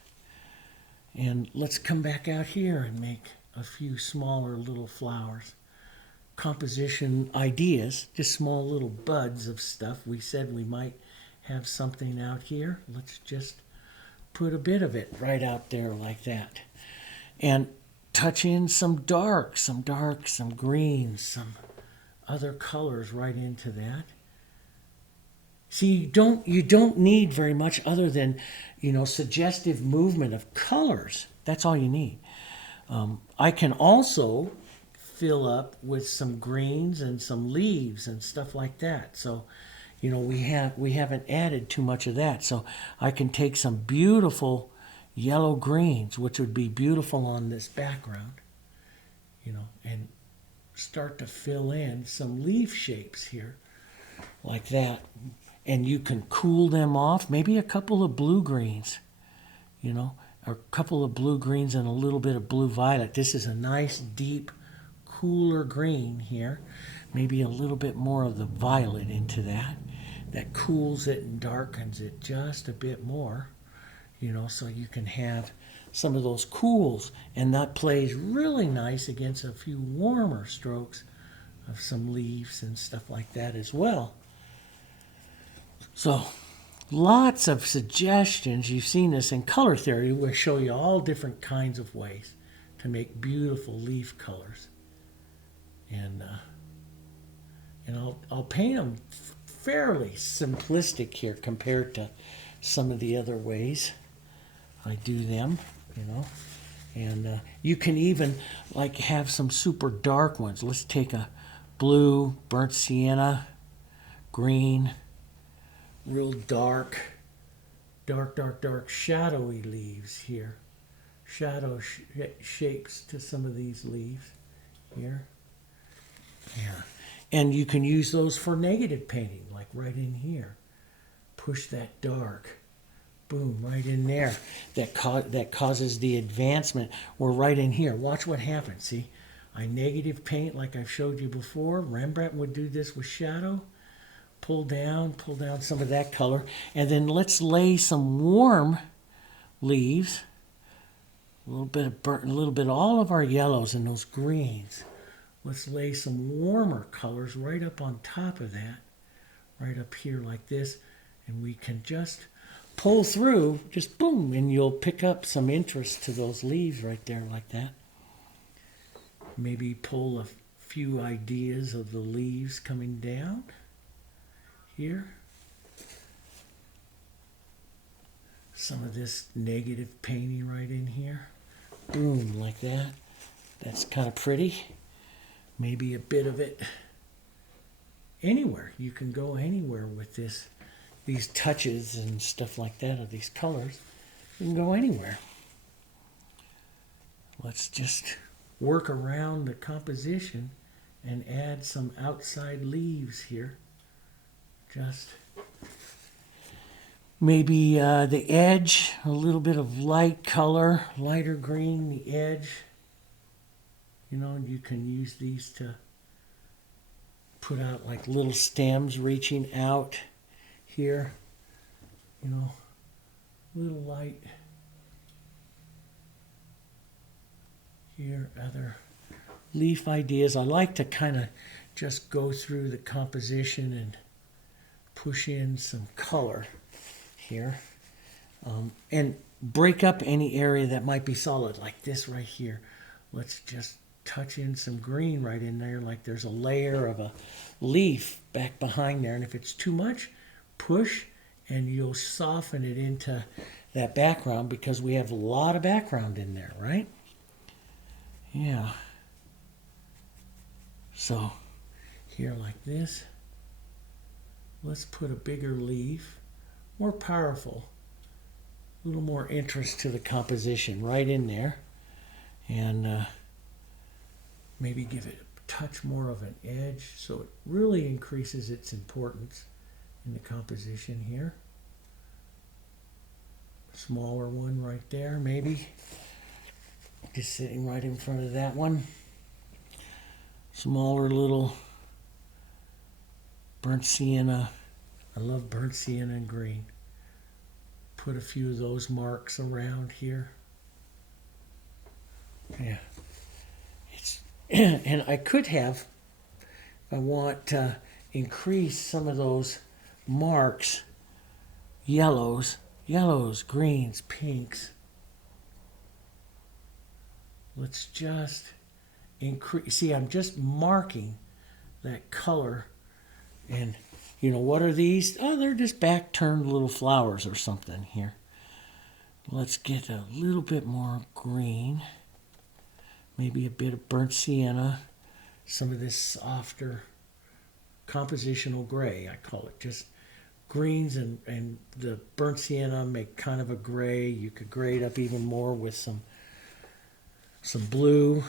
And let's come back out here and make a few smaller little flowers. Composition ideas, just small little buds of stuff. We said we might have something out here. Let's just put a bit of it right out there like that. And touch in some dark, some greens, some other colors right into that. See, you don't need very much other than, you know, suggestive movement of colors. That's all you need. I can also fill up with some greens and some leaves and stuff like that. So, you know, we haven't added too much of that. So I can take some beautiful yellow greens, which would be beautiful on this background, you know, and start to fill in some leaf shapes here like that. And you can cool them off, maybe a couple of blue greens, you know, or a couple of blue greens and a little bit of blue violet. This is a nice, deep, cooler green here. Maybe a little bit more of the violet into that. That cools it and darkens it just a bit more, you know, so you can have some of those cools. And that plays really nice against a few warmer strokes of some leaves and stuff like that as well. So, lots of suggestions. You've seen this in color theory. We'll show you all different kinds of ways to make beautiful leaf colors. And I'll paint them fairly simplistic here compared to some of the other ways I do them, you know. And you can even like have some super dark ones. Let's take a blue, burnt sienna, green, real dark, shadowy leaves here. Shadow shapes to some of these leaves here. Yeah. And you can use those for negative painting, like right in here. Push that dark. Boom, right in there. That causes the advancement. Or right in here. Watch what happens. See, I negative paint like I've showed you before. Rembrandt would do this with shadow. Pull down some of that color. And then let's lay some warm leaves. A little bit of burnt, a little bit of all of our yellows and those greens. Let's lay some warmer colors right up on top of that. Right up here like this. And we can just pull through, just boom, and you'll pick up some interest to those leaves right there like that. Maybe pull a few ideas of the leaves coming down here. Some of this negative painting right in here. Boom, like that. That's kind of pretty. Maybe a bit of it anywhere. You can go anywhere with this. These touches and stuff like that of these colors. You can go anywhere. Let's just work around the composition and add some outside leaves here. Just maybe the edge, a little bit of light color, lighter green, the edge. You know, you can use these to put out like little stems reaching out here, you know, little light here, other leaf ideas. I like to kind of just go through the composition and push in some color here, and break up any area that might be solid, like this right here. Let's just touch in some green right in there, like there's a layer of a leaf back behind there, and if it's too much, push and you'll soften it into that background, because we have a lot of background in there, right? Yeah. So here like this, let's put a bigger leaf, more powerful, a little more interest to the composition right in there, and maybe give it a touch more of an edge so it really increases its importance in the composition here. Smaller one right there, maybe. Just sitting right in front of that one. Smaller little burnt sienna. I love burnt sienna and green. Put a few of those marks around here. Yeah. It's and I could have, if I want to increase some of those marks, yellows, greens, pinks. Let's just increase. See, I'm just marking that color. And, you know, what are these? Oh, they're just back-turned little flowers or something here. Let's get a little bit more green. Maybe a bit of burnt sienna. Some of this softer compositional gray, I call it. Just greens and the burnt sienna make kind of a gray. You could gray it up even more with some blue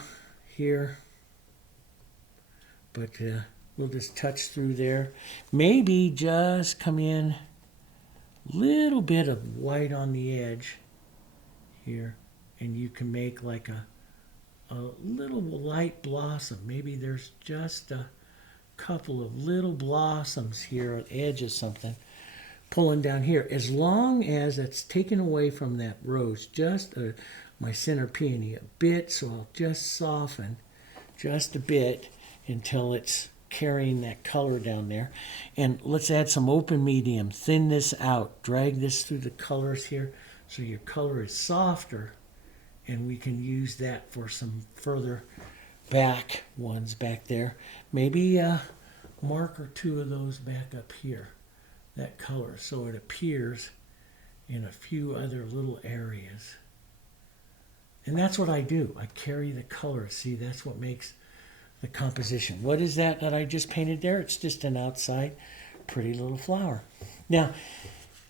here, but we'll just touch through there. Maybe just come in a little bit of white on the edge here, and you can make like a little light blossom. Maybe there's just a couple of little blossoms here at the edge of something pulling down here, as long as it's taken away from that rose, just my center peony a bit, so I'll just soften just a bit until it's carrying that color down there. And let's add some open medium, thin this out, drag this through the colors here so your color is softer, and we can use that for some further back ones back there. Maybe a mark or two of those back up here, that color, so it appears in a few other little areas. And that's what I do. I carry the color. See, that's what makes the composition. What is that I just painted there? It's just an outside pretty little flower. Now,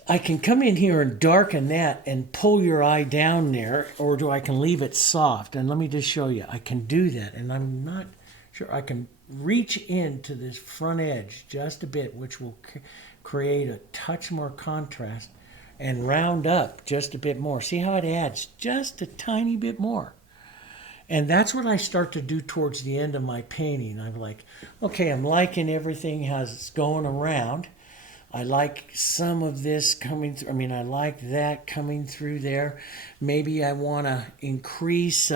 I can come in here and darken that and pull your eye down there, or I can leave it soft. And let me just show you. I can do that, and I'm not sure. I can reach into this front edge just a bit, which will create a touch more contrast, and round up just a bit more. See how it adds just a tiny bit more. And that's what I start to do towards the end of my painting. I'm like, okay, I'm liking everything as it's going around. I like some of this coming through. I mean, I like that coming through there. Maybe I want to increase,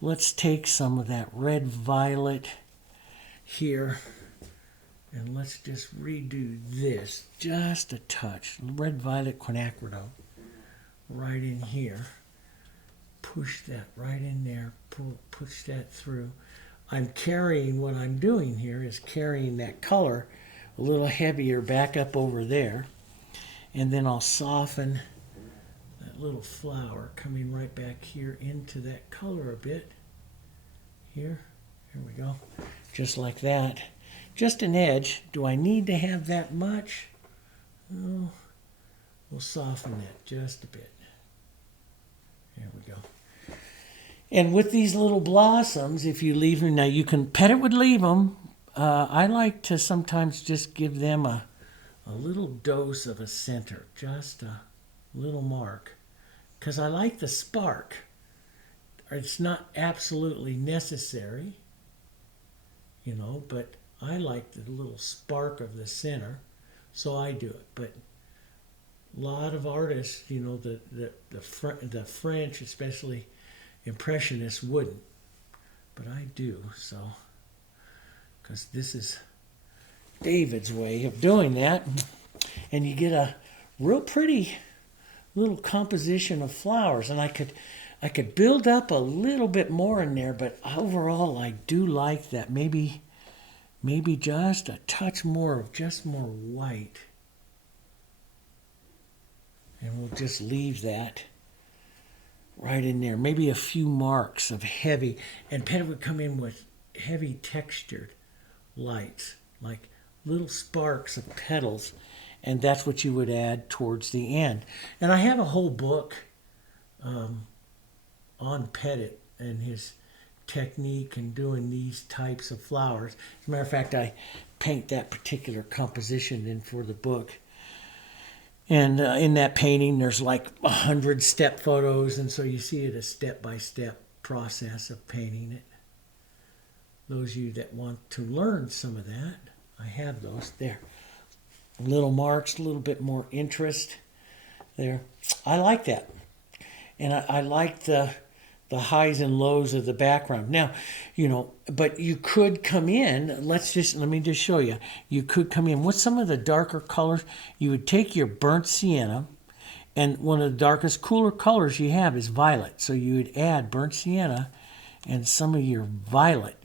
let's take some of that red violet here. And let's just redo this just a touch. Red violet quinacridone right in here. Push that right in there. Push that through. I'm carrying, what I'm doing here is carrying that color a little heavier back up over there. And then I'll soften that little flower coming right back here into that color a bit. Here we go. Just like that. Just an edge. Do I need to have that much? Oh, we'll soften that just a bit. There we go. And with these little blossoms, if you leave them, now you can pet it with leave them. I like to sometimes just give them a little dose of a center, just a little mark, because I like the spark. It's not absolutely necessary, you know, but I like the little spark of the center, so I do it. But a lot of artists, you know, the French, especially Impressionists, wouldn't. But I do, so, because this is David's way of doing that. And you get a real pretty little composition of flowers. And I could build up a little bit more in there, but overall I do like that. Maybe just a touch more of just more white. And we'll just leave that right in there. Maybe a few marks of heavy, and Pettit would come in with heavy textured lights, like little sparks of petals, and that's what you would add towards the end. And I have a whole book on Pettit and his technique in doing these types of flowers. As a matter of fact, I paint that particular composition in for the book. And in that painting, there's like 100 step photos, and so you see it a step-by-step process of painting it. Those of you that want to learn some of that, I have those there. Little marks, a little bit more interest there. I like that. And I like the highs and lows of the background. Now, you know, but you could come in, let me just show you. You could come in with some of the darker colors. You would take your burnt sienna, and one of the darkest, cooler colors you have is violet. So you would add burnt sienna and some of your violet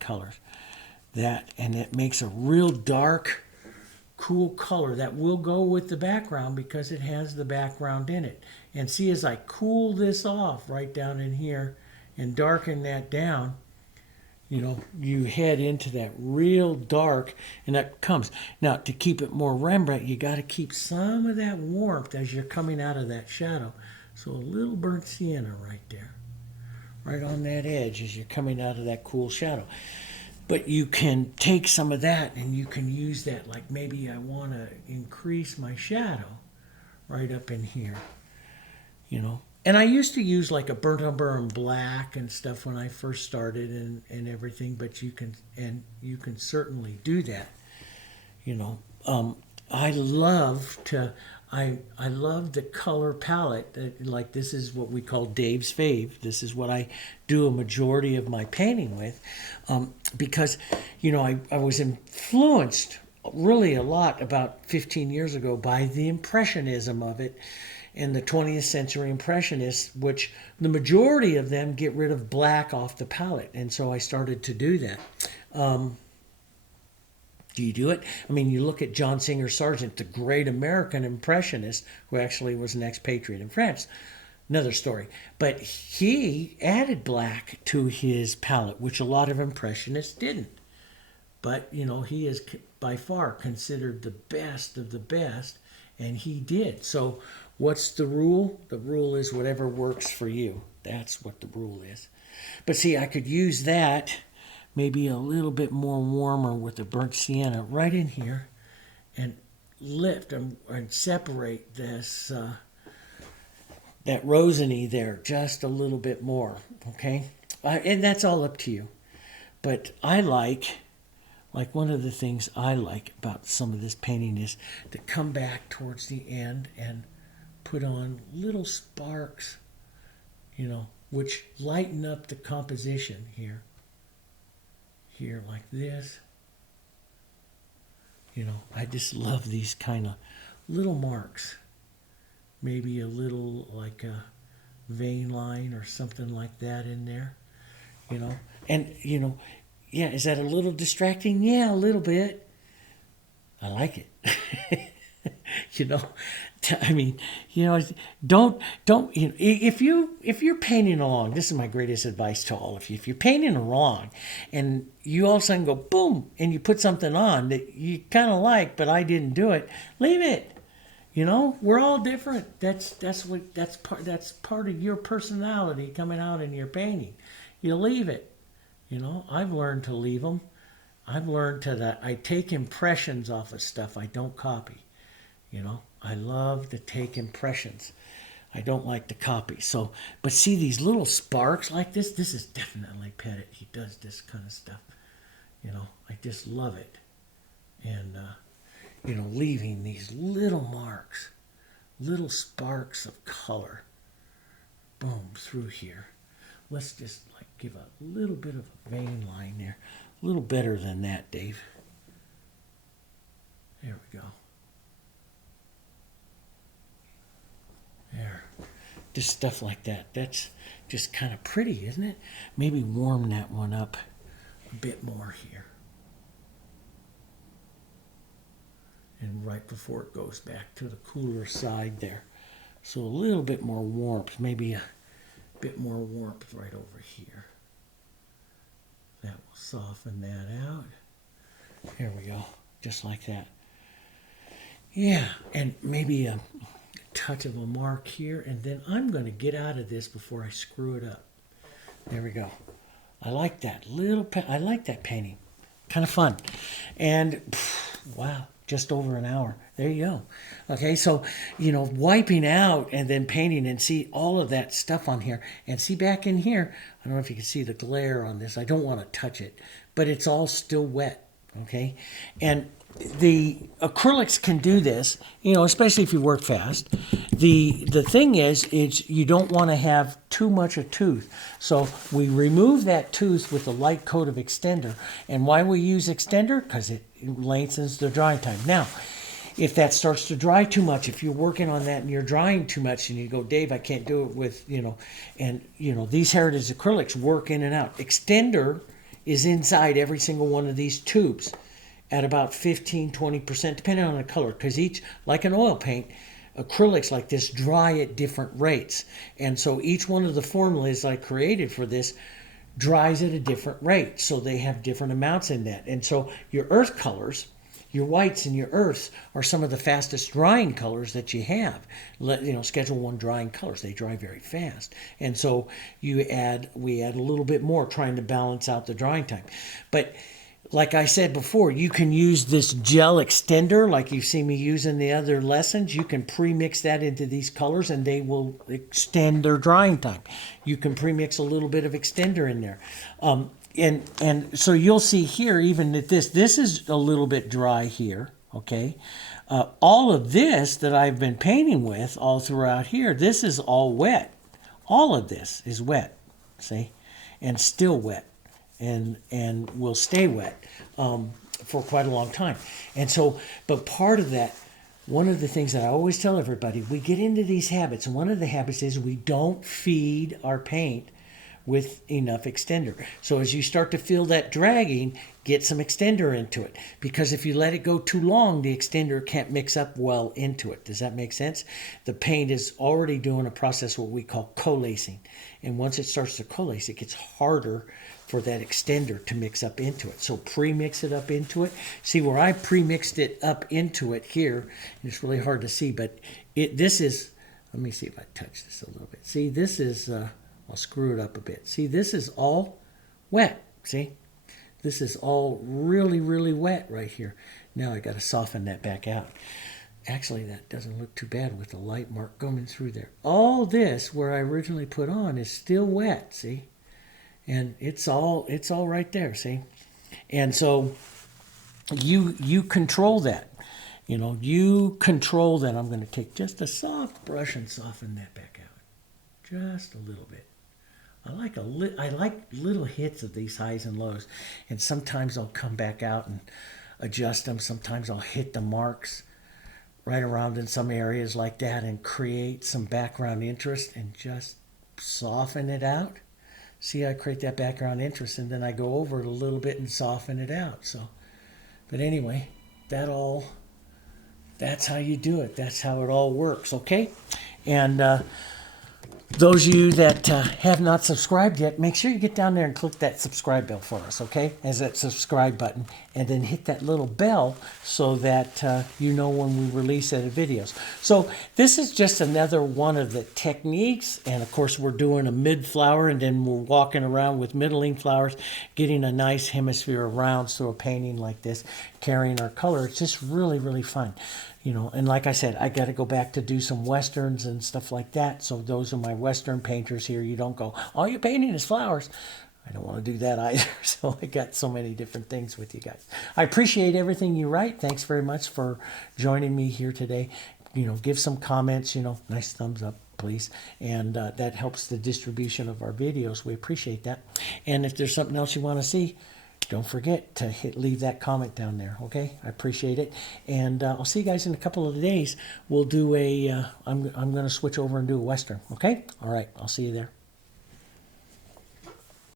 colors. And it makes a real dark, cool color that will go with the background because it has the background in it. And see, as I cool this off right down in here and darken that down, you know, you head into that real dark, and that comes. Now, to keep it more Rembrandt, you got to keep some of that warmth as you're coming out of that shadow. So a little burnt sienna right there, right on that edge as you're coming out of that cool shadow. But you can take some of that and you can use that, like maybe I want to increase my shadow right up in here, you know. And I used to use like a burnt umber and black and stuff when I first started and everything, but you can certainly do that, you know. I love the color palette. Like, this is what we call Dave's Fave. This is what I do a majority of my painting with, because, you know, I was influenced really a lot about 15 years ago by the Impressionism of it and the 20th century Impressionists, which the majority of them get rid of black off the palette. And so I started to do that. Do you do it? I mean, you look at John Singer Sargent, the great American Impressionist, who actually was an expatriate in France. Another story. But he added black to his palette, which a lot of Impressionists didn't. But, you know, he is by far considered the best of the best, and he did. So what's the rule? The rule is whatever works for you. That's what the rule is. But see, I could use that maybe a little bit more warmer with the burnt sienna right in here and lift and separate this, that rosiny there just a little bit more, okay? And that's all up to you. But I like one of the things I like about some of this painting is to come back towards the end and put on little sparks, you know, which lighten up the composition here. Here like this. You know, I just love these kind of little marks. Maybe a little like a vein line or something like that in there. You know, and you know, yeah, is that a little distracting? Yeah, a little bit. I like it. You know, I mean, you know, don't, you know, if you're painting along, this is my greatest advice to all of you. If you're painting along and you all of a sudden go boom and you put something on that you kind of like, but I didn't do it, leave it. You know, we're all different. That's part of your personality coming out in your painting. You leave it. You know, I've learned to leave them. I've learned that I take impressions off of stuff. I don't copy. You know, I love to take impressions. I don't like to copy. So, but see these little sparks like this? This is definitely Pettit. He does this kind of stuff. You know, I just love it. And, you know, leaving these little marks, little sparks of color, boom, through here. Let's just like give a little bit of a vein line there. A little better than that, Dave. There we go. There. Just stuff like that. That's just kind of pretty, isn't it? Maybe warm that one up a bit more here. And right before it goes back to the cooler side there. So a little bit more warmth, maybe a bit more warmth right over here. That will soften that out. There we go, just like that. Yeah, and maybe a touch of a mark here, and then I'm going to get out of this before I screw it up. There we go. I like that little, I like that painting. Kind of fun. And wow, just over an hour. There you go. Okay, so, you know, wiping out and then painting and see all of that stuff on here. And see back in here, I don't know if you can see the glare on this. I don't want to touch it, but it's all still wet. Okay, and the acrylics can do this, you know, especially if you work fast. The thing is you don't want to have too much a tooth. So we remove that tooth with a light coat of extender. And why we use extender? Because it lengthens the drying time. Now, if that starts to dry too much, if you're working on that and you're drying too much and you go, Dave, I can't do it with, you know, and, you know, these Heritage acrylics work in and out. Extender is inside every single one of these tubes at about 15-20%, depending on the color, because each, like an oil paint, acrylics like this dry at different rates. And so each one of the formulas I created for this dries at a different rate. So they have different amounts in that. And so your earth colors, your whites and your earths are some of the fastest drying colors that you have. You know, Schedule 1 drying colors, they dry very fast. And so we add a little bit more trying to balance out the drying time. But like I said before, you can use this gel extender like you see me use in the other lessons. You can pre-mix that into these colors and they will extend their drying time. You can pre-mix a little bit of extender in there. And so you'll see here even that this is a little bit dry here, okay? All of this that I've been painting with all throughout here, this is all wet. All of this is wet, see? And still wet. And will stay wet for quite a long time. And so, but part of that, one of the things that I always tell everybody, we get into these habits, and one of the habits is we don't feed our paint with enough extender. So as you start to feel that dragging, get some extender into it. Because if you let it go too long, the extender can't mix up well into it. Does that make sense? The paint is already doing a process, what we call coalescing. And once it starts to coalesce, it gets harder for that extender to mix up into it. So pre-mix it up into it. See where I pre-mixed it up into it here, and it's really hard to see, but this is, let me see if I touch this a little bit. See, this is, I'll screw it up a bit. See, this is all wet, see? This is all really, really wet right here. Now I got to soften that back out. Actually, that doesn't look too bad with the light mark coming through there. All this, where I originally put on, is still wet, see? And it's all right there, see? And so you control that. You know, you control that. I'm going to take just a soft brush and soften that back out. Just a little bit. I like little hits of these highs and lows. And sometimes I'll come back out and adjust them. Sometimes I'll hit the marks right around in some areas like that and create some background interest and just soften it out. See, I create that background interest and then I go over it a little bit and soften it out. So, but anyway, that's how you do it. That's how it all works, okay? And those of you that have not subscribed yet, make sure you get down there and click that subscribe bell for us, okay? As that subscribe button, and then hit that little bell so that you know when we release other videos. So this is just another one of the techniques, and of course we're doing a mid-flower, and then we're walking around with middling flowers, getting a nice hemisphere of rounds through a painting like this, carrying our color. It's just really, really fun. You know, and like I said, I got to go back to do some westerns and stuff like that. So those are my western painters here. You don't go, all you're painting is flowers. I don't want to do that either. So I got so many different things with you guys. I appreciate everything you write. Thanks very much for joining me here today. You know, give some comments, you know, nice thumbs up, please. And that helps the distribution of our videos. We appreciate that. And if there's something else you want to see, don't forget to leave that comment down there, okay? I appreciate it. And I'll see you guys in a couple of days. We'll do I'm going to switch over and do a Western, okay? All right, I'll see you there.